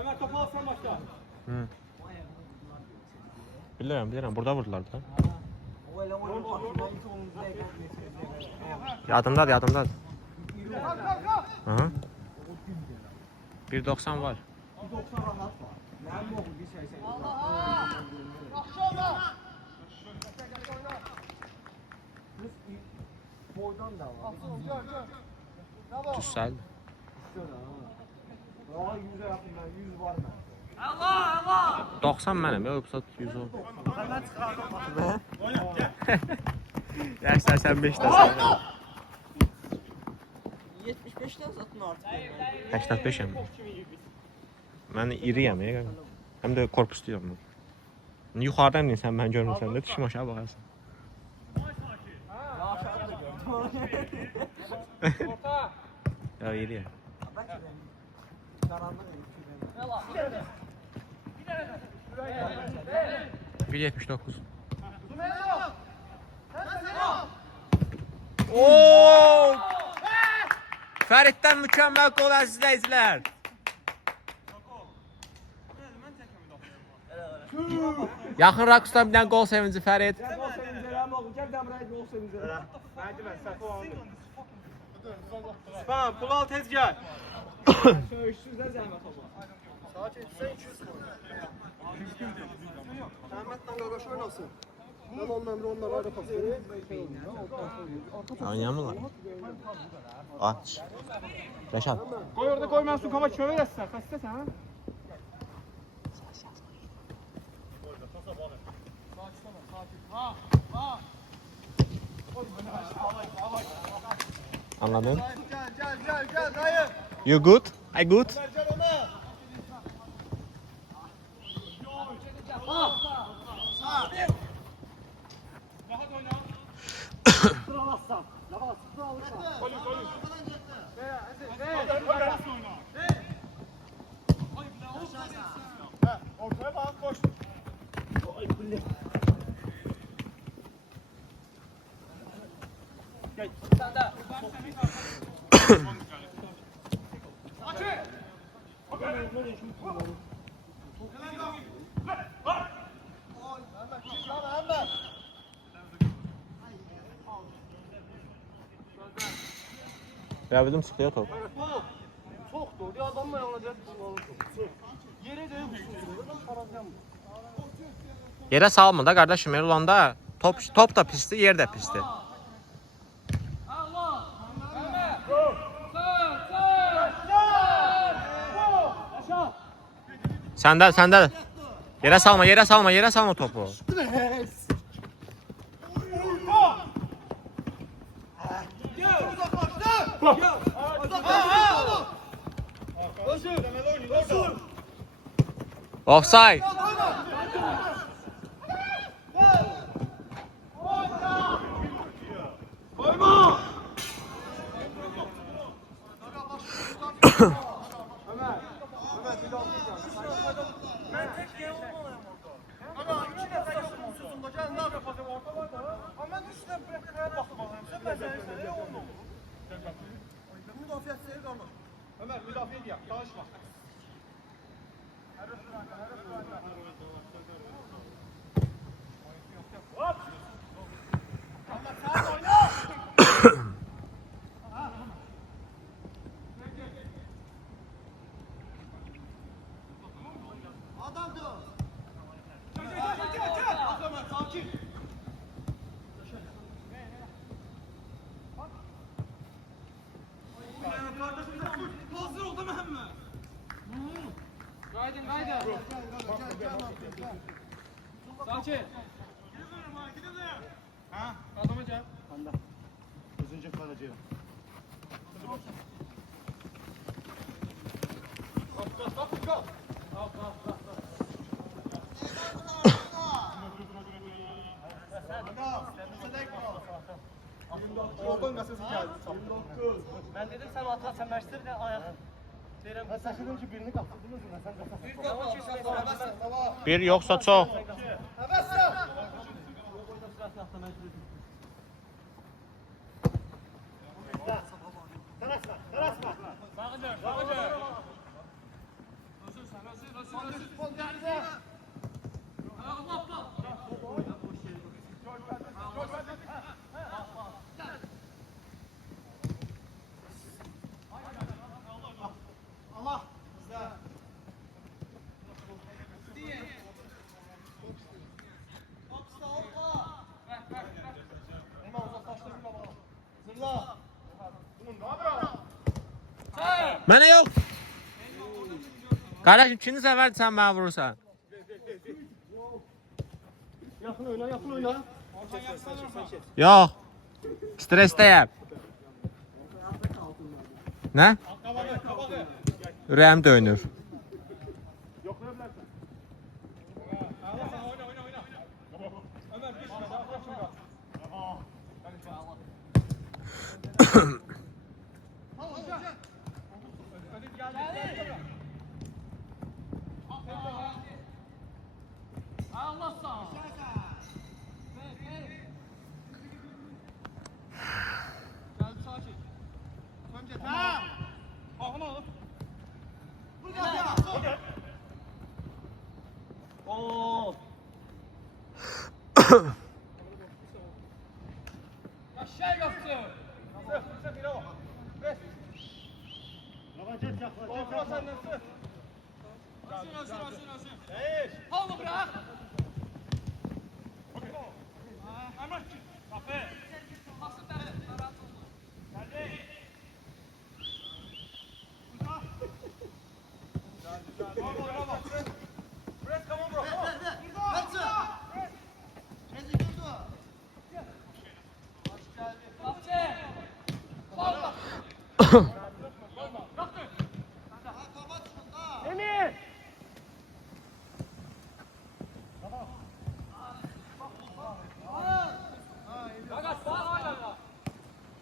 Ömer topu al sen başla. Hı. Bilirim. Burada vurdular da. Yadımdadır. Hı. 1.90 var. 90 rahat var. Mənim oğlum bir şey. Boydan da var. Düzsel. Daha 100'e yakın, 100 var mı? 90 mənim, yoxsa 100 ol. Yaşlar sən 5'dəsən. 75'ten zaten artık. 85'əm. Mən iriyəm ya. Həm də korpusluyam. Yuxarıdan insən mən görmürsən də düşüm aşağı baxarsan. Ya iriyəm. 1.79. Oo! Fəriddən mükəmməl qol əziz izləyicilər. Yaxın rakusdan bir dənə qol sevinci Fərid. Gol sevinceler mi oldu? Gel Demiray'ı gol sevinceler. Spam, pul al tez gel. Söğüşsüzler zahmet olma. Mehmet'le Gagaş oynasın. Ben onun emri onlara ayrı pas vereyim. Oynayamırlar. Aç. Rəşad. Koy orada koy ben su kama çöver etsin. Kaçta sen ha? Anladın? Gel dayı. You good? I good? Gel Ömer. Rahat oyna. Sıralasam. Yavaş sıralasam. Golü. Ortaya bak koş. Gel. Sen de. Ya bildim çıxdı ya top. Çok doğru. Ya adamla yanılacak. Yere de yok. Yerə salma da qardaşım, yer olanda top da pisdir, yer də pisdir. Səndə. Yerə salma topu. Offside. Müdafiə seyir qalma. Ömer müdafiə edir ya. Danışma. Hop! Amma sen oyna! Adam dur! Gel! Ömer sakin! Hazır ol değil mi hemen? Gaydın. Sakin. Ha? Adama gel. Anda. Özünce kalacağım. Oradan nasıl geldi? Ben dedim sen atla sen başla bir de ayak. Verem. Ben sakınım ki birini kaptırdınız mı? Sen kaptırdın. Bir yoksa çox. Allah! Bizde. Hopsta hoppa! Hemen uzaklaştırın baba. Zırla! Bunun ne yapıyor? Mənə yox. Qardaşım, ikinci səfərdir sən mənə vurursan. Yakın oyna, yakın oyna. Yox. Stressdəyəm. Nə? Kapadı. Ürəyim döyünür. Yoklayabilirsin. Allah sana oyna. Ömer geçme. Daha kaçma. Allah sağ ol. Geldi sakin. Önce tamam. Ahını alıp. Burada. Oo. Aşağı yaptı. Sık bir o. Beş. Yakacak, yakacak. Kontrol senden sık. Aşın. Beş. Halı bırak. Emre. Kafe. Pası ben. Rahat ol. Geldi. Press, come on bro. Kapçe. Sol bak. Emir. Gaga sağ.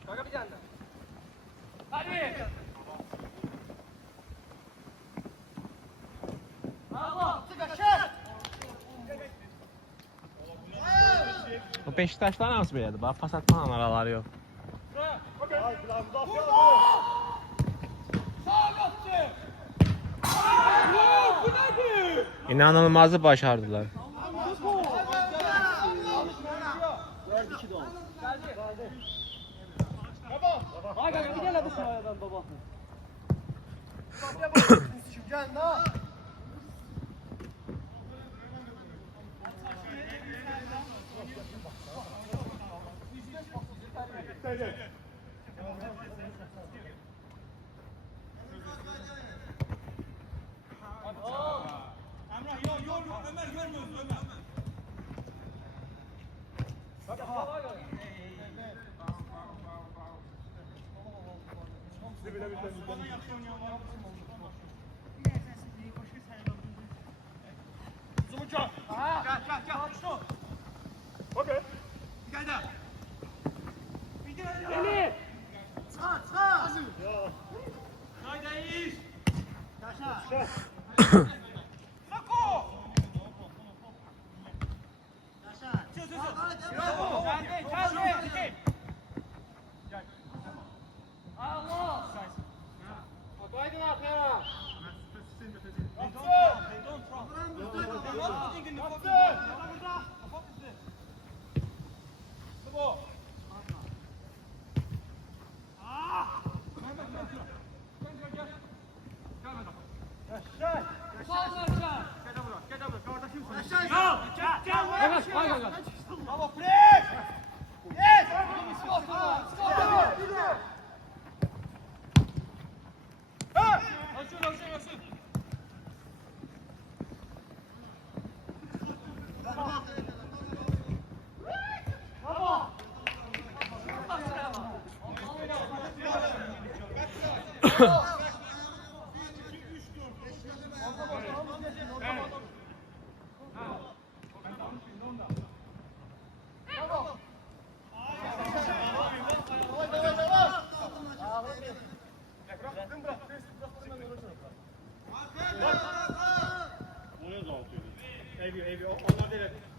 Gaga bir tane. Hadi. Bravo. O Beşiktaşlar nasıl belədir? Bax, pas atmanın araları yox. Sağ kapçı. Bu nedir? İnanılmazı başardılar. Verdi 2 dolar. Ay gaga bir tane bu sahadan baba. Gel lan. Emrah yor Ömer görmüyorsun Ömer. Bana yakın oynayan var. Zumuca. Gel. Açtı. Okey. Gel de. Emir. Çık. Haydi iş. Yaşa. Sako. Yaşa. Bravo. Geldi.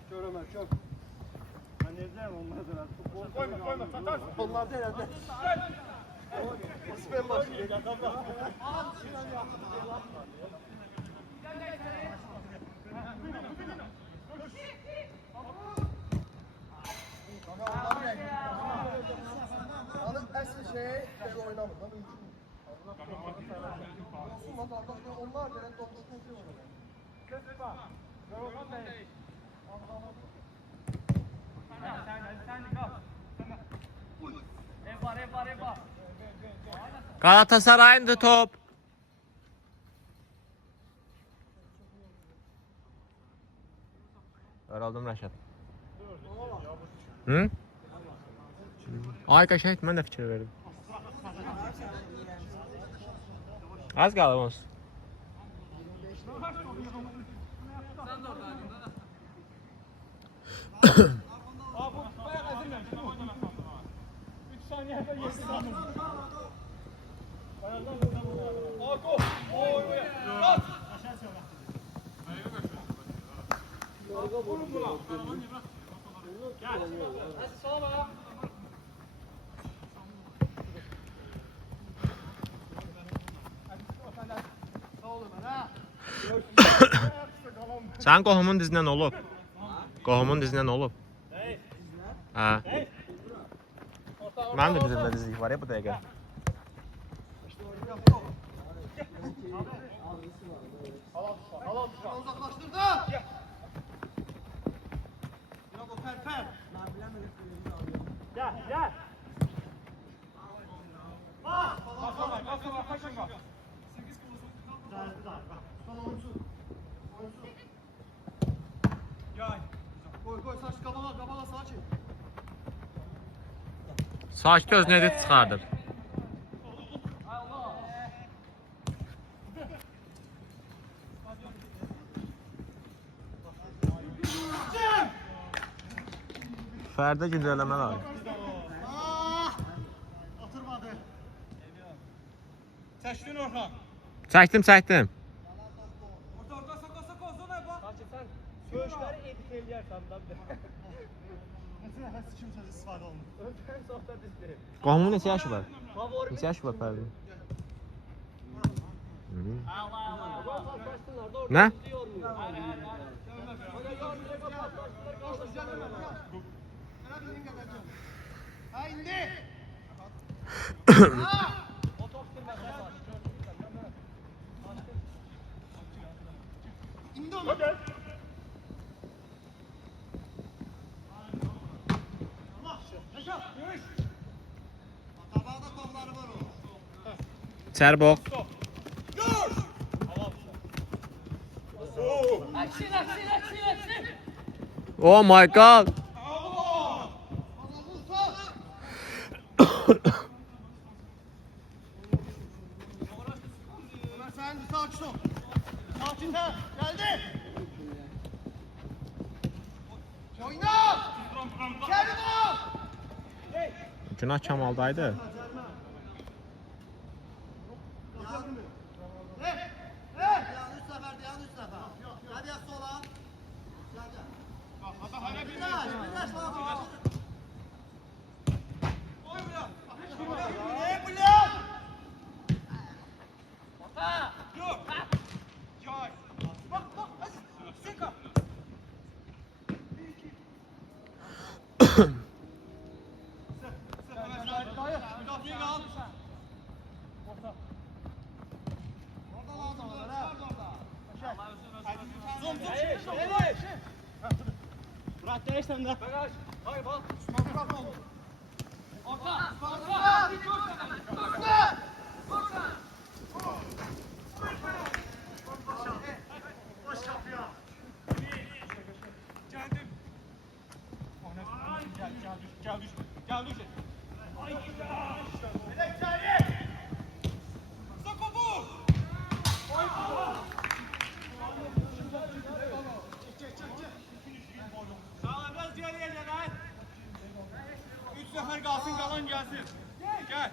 Göremez, çok. Ben ne diyeyim onlar da. Koyma, takarsın. Onlar da herhalde. Ben başlayacağım. Hanım əsl şey, belə oynamır da mümkün. Olsun lan qardaş, onlar gələn 9 metre var. Ev var. Galatasaray'ındı top. Yoruldım Rəşad. Hı? Ay qəşəng, mən də fikir verdim. Az qalıb olsun. Sənin qohumun dizindən olub. Qohumun dizindən olub. Hə. Mənim də dizimdə dizlik var ya bu dəqiqə. Uzaklaştırdı. Yok o per. Gel. Bas. Koy saç kabala sağa çek. Sakit özünə edib çıxardır. Fərdə güncəlləmə var. Oturmadı. Çəkdin Orhan. Çəkdim. Orta soko zona bak. Hacı sen söğüşleri edit eləyərsən da bir. Nasıl kimse istifadə olmuyor. Öndən sohbət istəyir. Qohumun neçə yaşı var? Favorim. Neçə yaşı var Fərdə? Allah kaçtılar da orada Nə? yormuyor. Ha indi. O top sürmez. İndi onu. Tabağda kolları var o. Çərbok. Action. Oh my god. Ömer sen de sakin ol. Sakin de. Geldi. Oyna. Kerim ol. Günah Kamaldaydı. Yanlış sefer. Hadi yap sola. Biraz lazım. Oy bırak. Ne bırak? Yok. Bak. Seka. Bırak değişten de. Hayır bak. Gel düş. Sağ biraz geriye gel lan. 3 sefer kalsın kalan gelsin. Gel.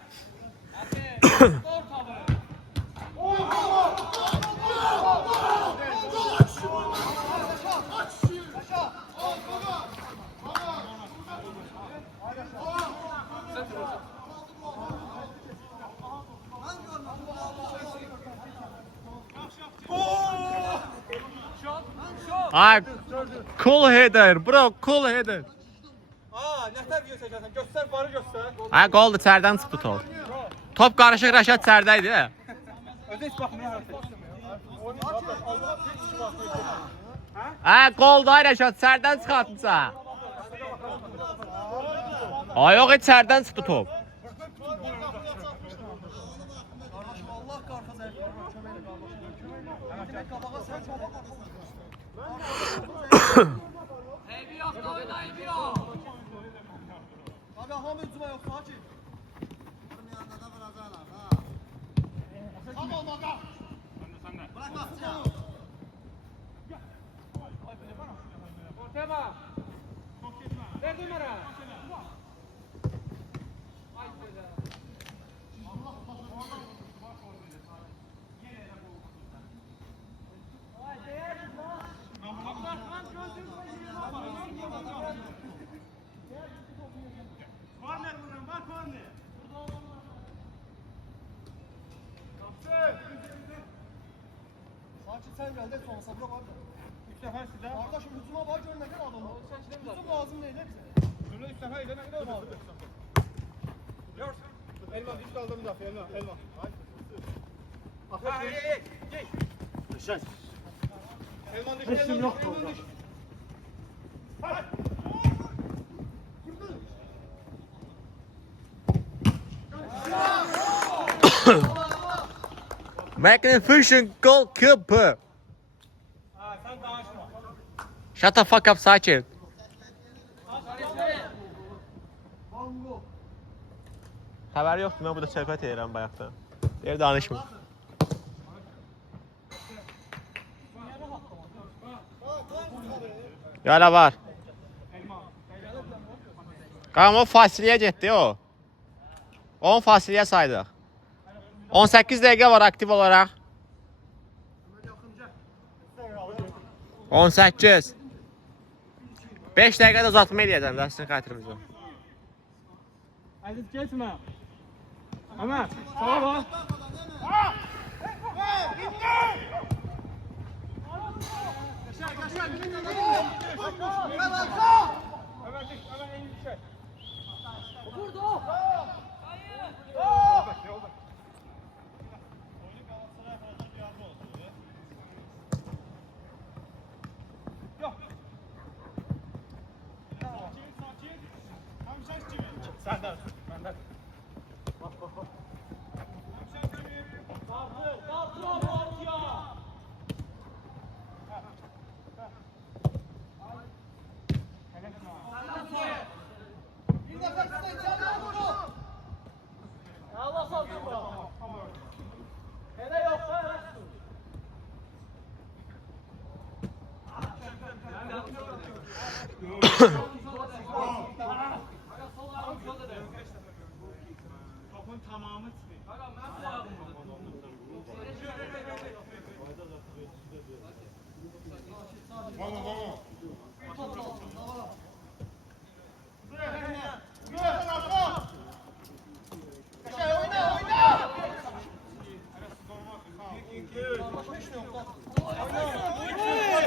Ay, cool header, bro, cool header. Aa, nətər video çəkərsən? Göstər, barı göstər. Ay, qoldu, içərdən çıxdı top. Top qarışıq Rəşad içərdəydi. Özü heç baxmıyor. Ay, qoldu ay Rəşad, içərdən çıxartmışsa. Ay, yox, içərdən çıxdı top. Allah qarpız ərkəyə köməklə qardaşım. Demək qabağa sən qabağa. Eybi yok da oyna eybi yok. Abi hamı üzümə yox, sakin. Tam olmadan. Bırak baksın ya. Ortaya bak. Ver numara. Ay söyle. Korner buradan, var korner. Sakin sen gel de sonra sabra var. 3 sefer sizə. Kardeşim hücuma var görməkən adamı. Hücum lazım deyil bizə. Bunu 3 sefer eləmək də olmaz. Görsün. Elma düş kaldı müdafiə, elma. Aha, gel. Eşek. Elman düş, Resim elman yok düş, elman orada. düş. Hadi. Magnificent goalkeeper. Ha, sen danışma. Shut the fuck up, sakin. Xəbəri yoxdur, mən burada söhbət edirəm bayaqdan. Deyir, danışma. Yala var. Qağım, o fasiləyə getdi o. 10 fasiləyə saydıq. 18 dəqiqə var aktiv olaraq. 18. 5 dəqiqə də uzatma eləyəcəm də, sizin xətrinizə. Aziz geçme. Ömer, sağa bak. Ömer düş, Ömer en yüksek. Vurdu o. Senden, benden. Allah salsın bravo. Hele yok da hele tutun. Topun tamamı çıkıyor.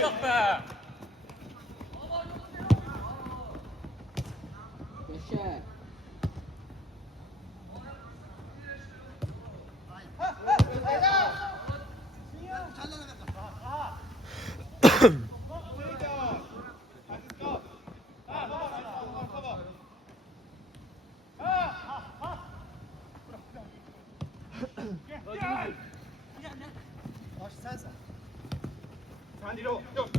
Yok be. Beşe. Baş sensən. Sen değil o. Yok.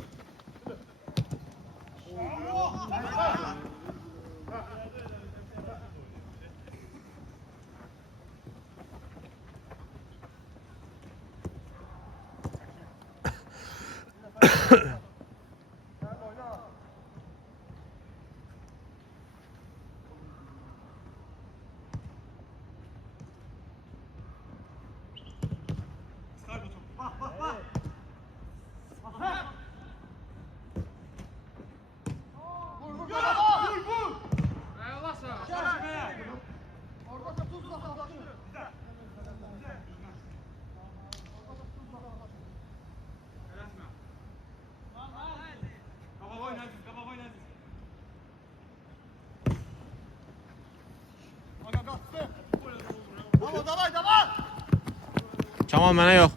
Kamal mənə yox.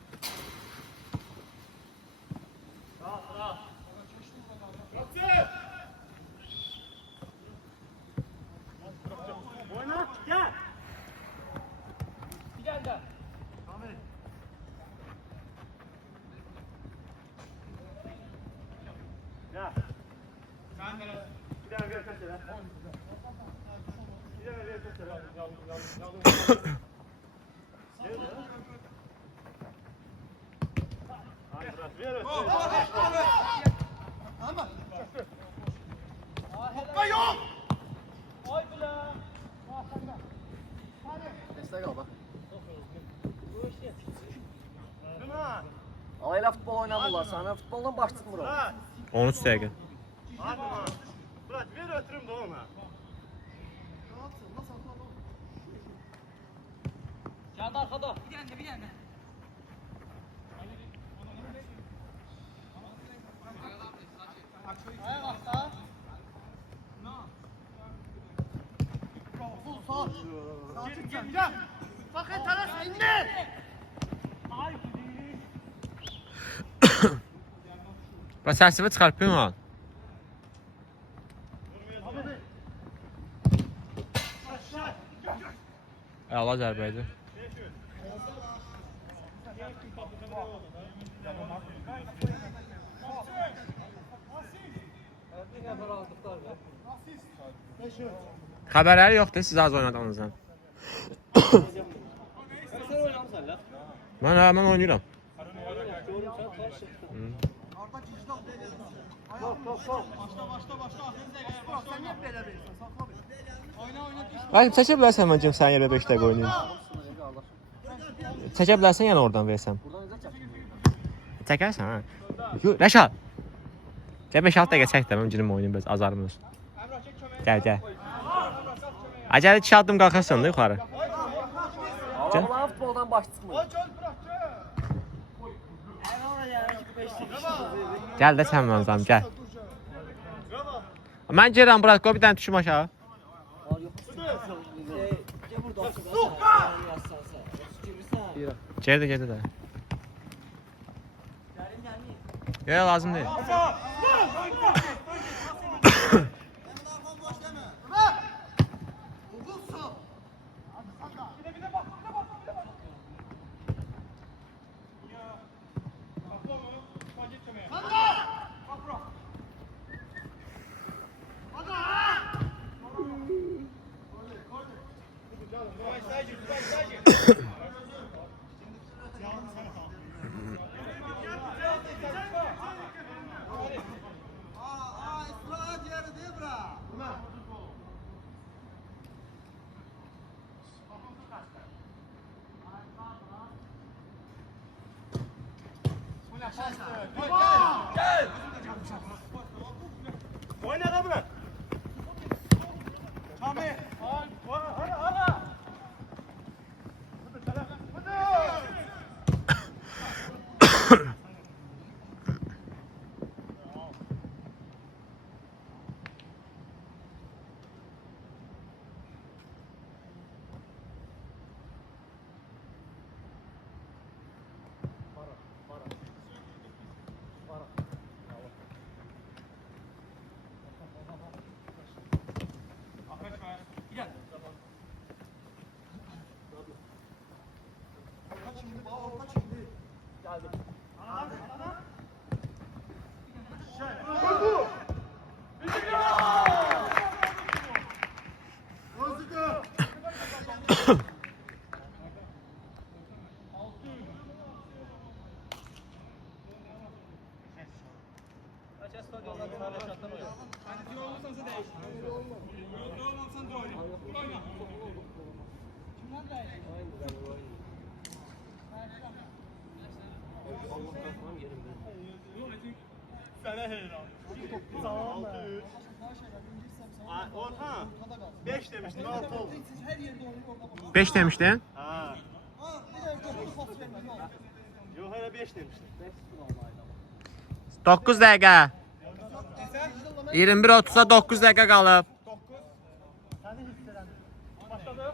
Oyna. Gel. Bir tane daha. Gel. Sen de. Bir tane ver kaçıra. Bir tane ver kaçıra. Hayır bırak. Ver ötürü. Ama. Hoppa yok. Ay bile. Destek al bak. Bu işte. Dına. Alayla futbol oynamırlar. Sana futboldan baş tutmur o. Ha. 13 dəqiqə. Hadi lan. Bırak ver ötürüm de ona. Kağıt arkada. Bir tane bir tane. Ayak hasta. Gel gel. Bakın taraf indir. Və səsimi çıxartmı al? Əla zərbə idi. Xəbərləri yoxdur siz az oynadığınızdan. Sen oynamısan la. Mən oynayıram. Sen niye belə verirsən? Saxla bir. Oyna oyna düş. Ay, çəkə bilərsən məncəm sən yerə 5 dəqiqə oynayım. Çəkə bilərsən yəni oradan versəm. Buradan necə çəkir? Çəkərsən ha? Yox, Rəşad. Gəl 5-6 dəqiqə çək də mən girim oynayım biraz azarım olsun. Gəl, gəl. Acələ 2 addım qalxarsan da yuxarı. Allah'ın futboldan baş tutmur. Gəl də sən mənzam, gəl. Mən gəlirəm bura, qoy bir dənə düşüm aşağı. Gel burada otur. Gəl də, gəl də. Yox, lazım deyil. Oyna da bırak. Sami. Ara. Kaç stadionlar sahada şarttan oynuyor. Sənə heyran. 6-3. Orhan. 5 demişdin, 6 oldu. 5 demişdin? Ha. Yox, hələ 5 demişdin. 9 dəqiqə. 21:30-a 9 dəqiqə qalıb. Səni hiss edən. Başladı.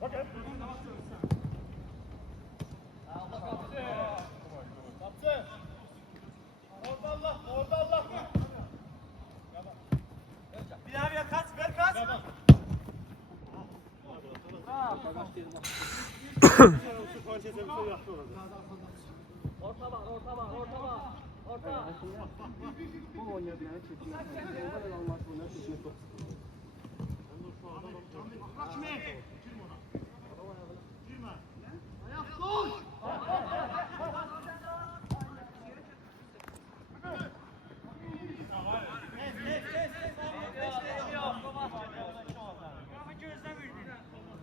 Okay. Orada Allah. Bir daha ver kaç. Bu oynayanlara çekilmez. Onlar almaz, bunlar çekilmez çok sıkıntı.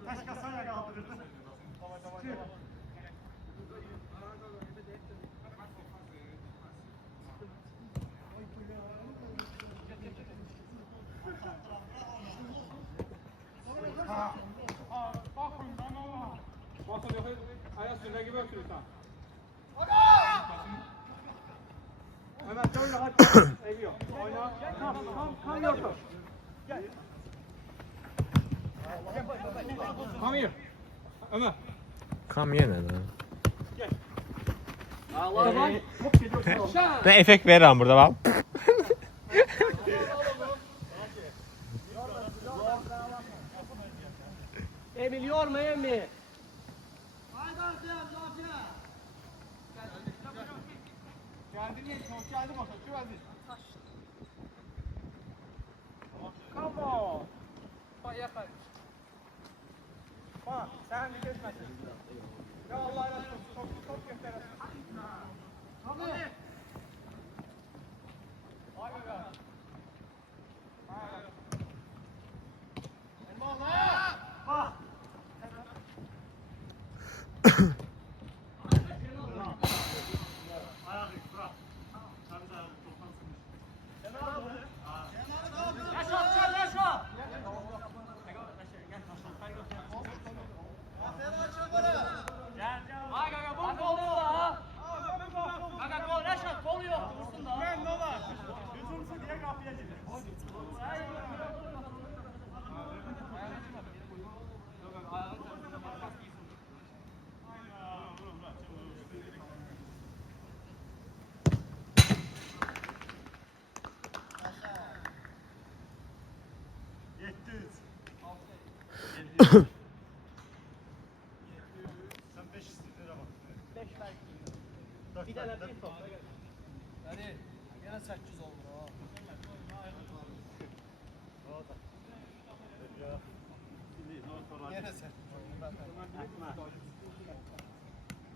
Taşkasayla kaldırırdın. Bakın yok, ayak sürüne gibi ötürürsen. Ömer dön rahat. Eğiyor. Oyna. Tam yoktur. Come here. Ömer. Come yenə də. Tamam. Mən effekt verirəm burada bax. Emil yorma Emil. Come on. Bak, sen bir geçmesin. Ya Allah razı olsun. Top gösterelim. Hadi. Hadi be. Bak. Sen 5 lira bak. 5 belki. Bir tane bir top. Hadi. Gene 800 oldu ha. Gene sen.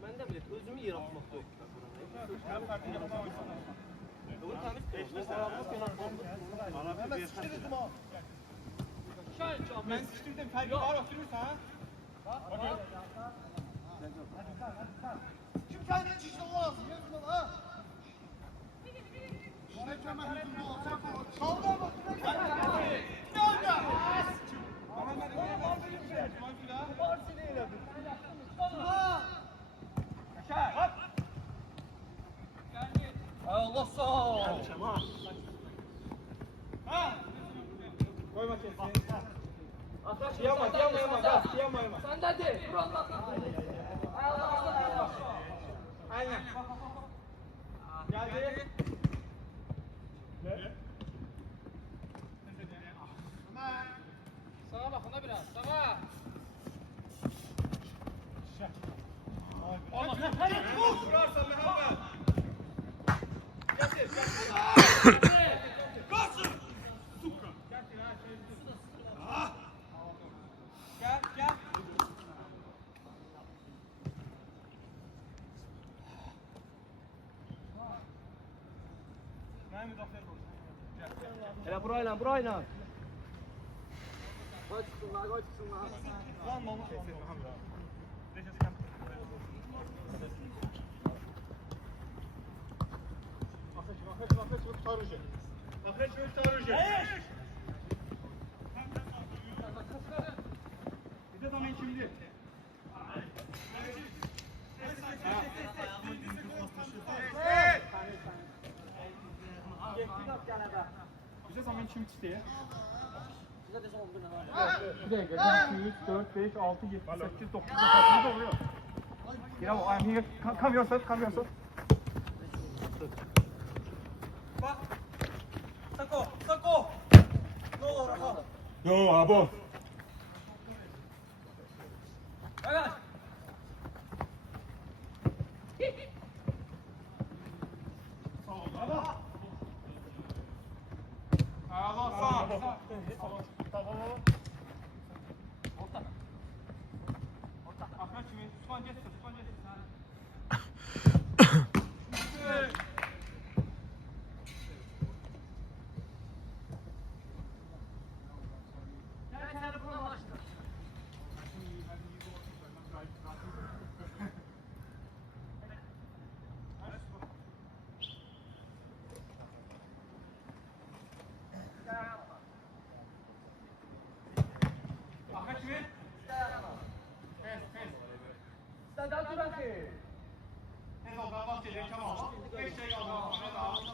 Ben de bile özümü yer atmak yok. Ben sıçtırdım. Ferdi var oturursa ha. Kim kendini çişte olamazsın? Yazın ha. Kaldı ama. Allah sağ ol. Koyma kesin. Yama. Sen de hadi. Vur Allah. Allah. Aynen. Geldi. Ömer. Elə burayla, burayla. Qoy çıxsınlar, qoy çıxsınlar. Bir de zaman kimdi? Bize zaman kim istiyor? Bir dakika. 1, 2, 3, 4, 5, 6, 7, 8, 9, 10 oluyor. Ya I'm here. Come yourself, come yourself. Bak. Sako, Sako. No, abo. Evet. Allah sağ. Ahmet kimi? Osman geç, Osman geç. Ahmet kimi?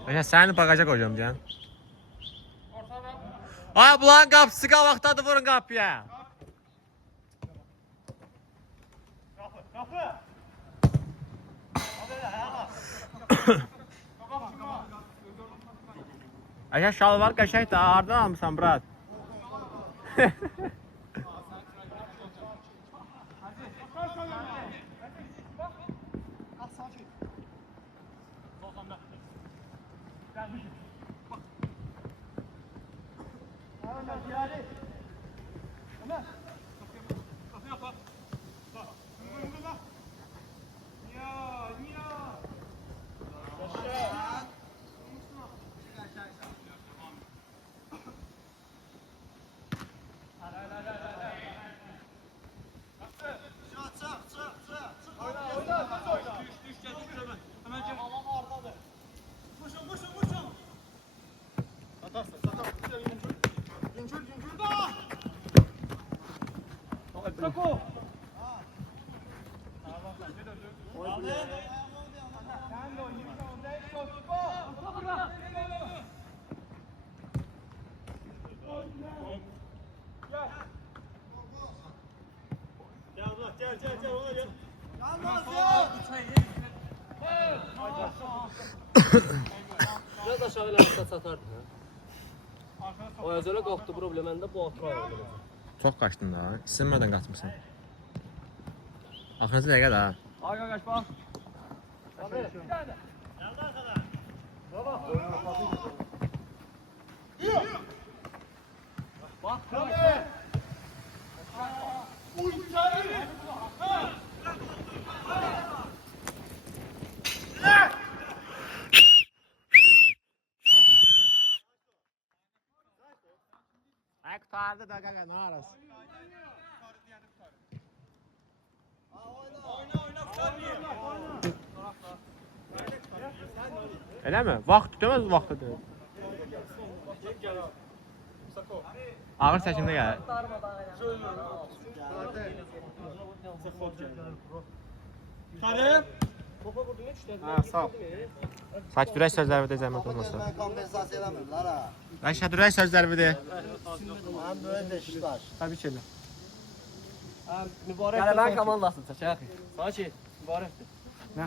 Yaşa səni bagaja qoyacağım can. Ay bulan qapısı qabaqdadır, vurun qapıya. Yaşa şalvar qəşəng də, hardan almışsan brat? Sako. Biraz aşağı eləmişsə satardı. O özələ qalxdı probleməndə bu atı ayırdı. Çox qaçdın da, isinmədən qaçmısan. Axırıncı dəqiqə də. Ay qardaş bax. Bak. Ay qutardı da qaqa, nə arası? Elə mi? Vaxt deməz vaxtı deyil. Ağır çəkimdə gəlir. Karım. Ha, sağ ol. Saç dürək sözləri də zəhmət olmasa. Ben kompensasiya eləmirlər ha. Ayşə dürək sözləri də. Mən böyle də işlər. Təbii ki. Mübarək. Qələbən komandasını çəkək. Sakin. Mübarəkdir. Nə?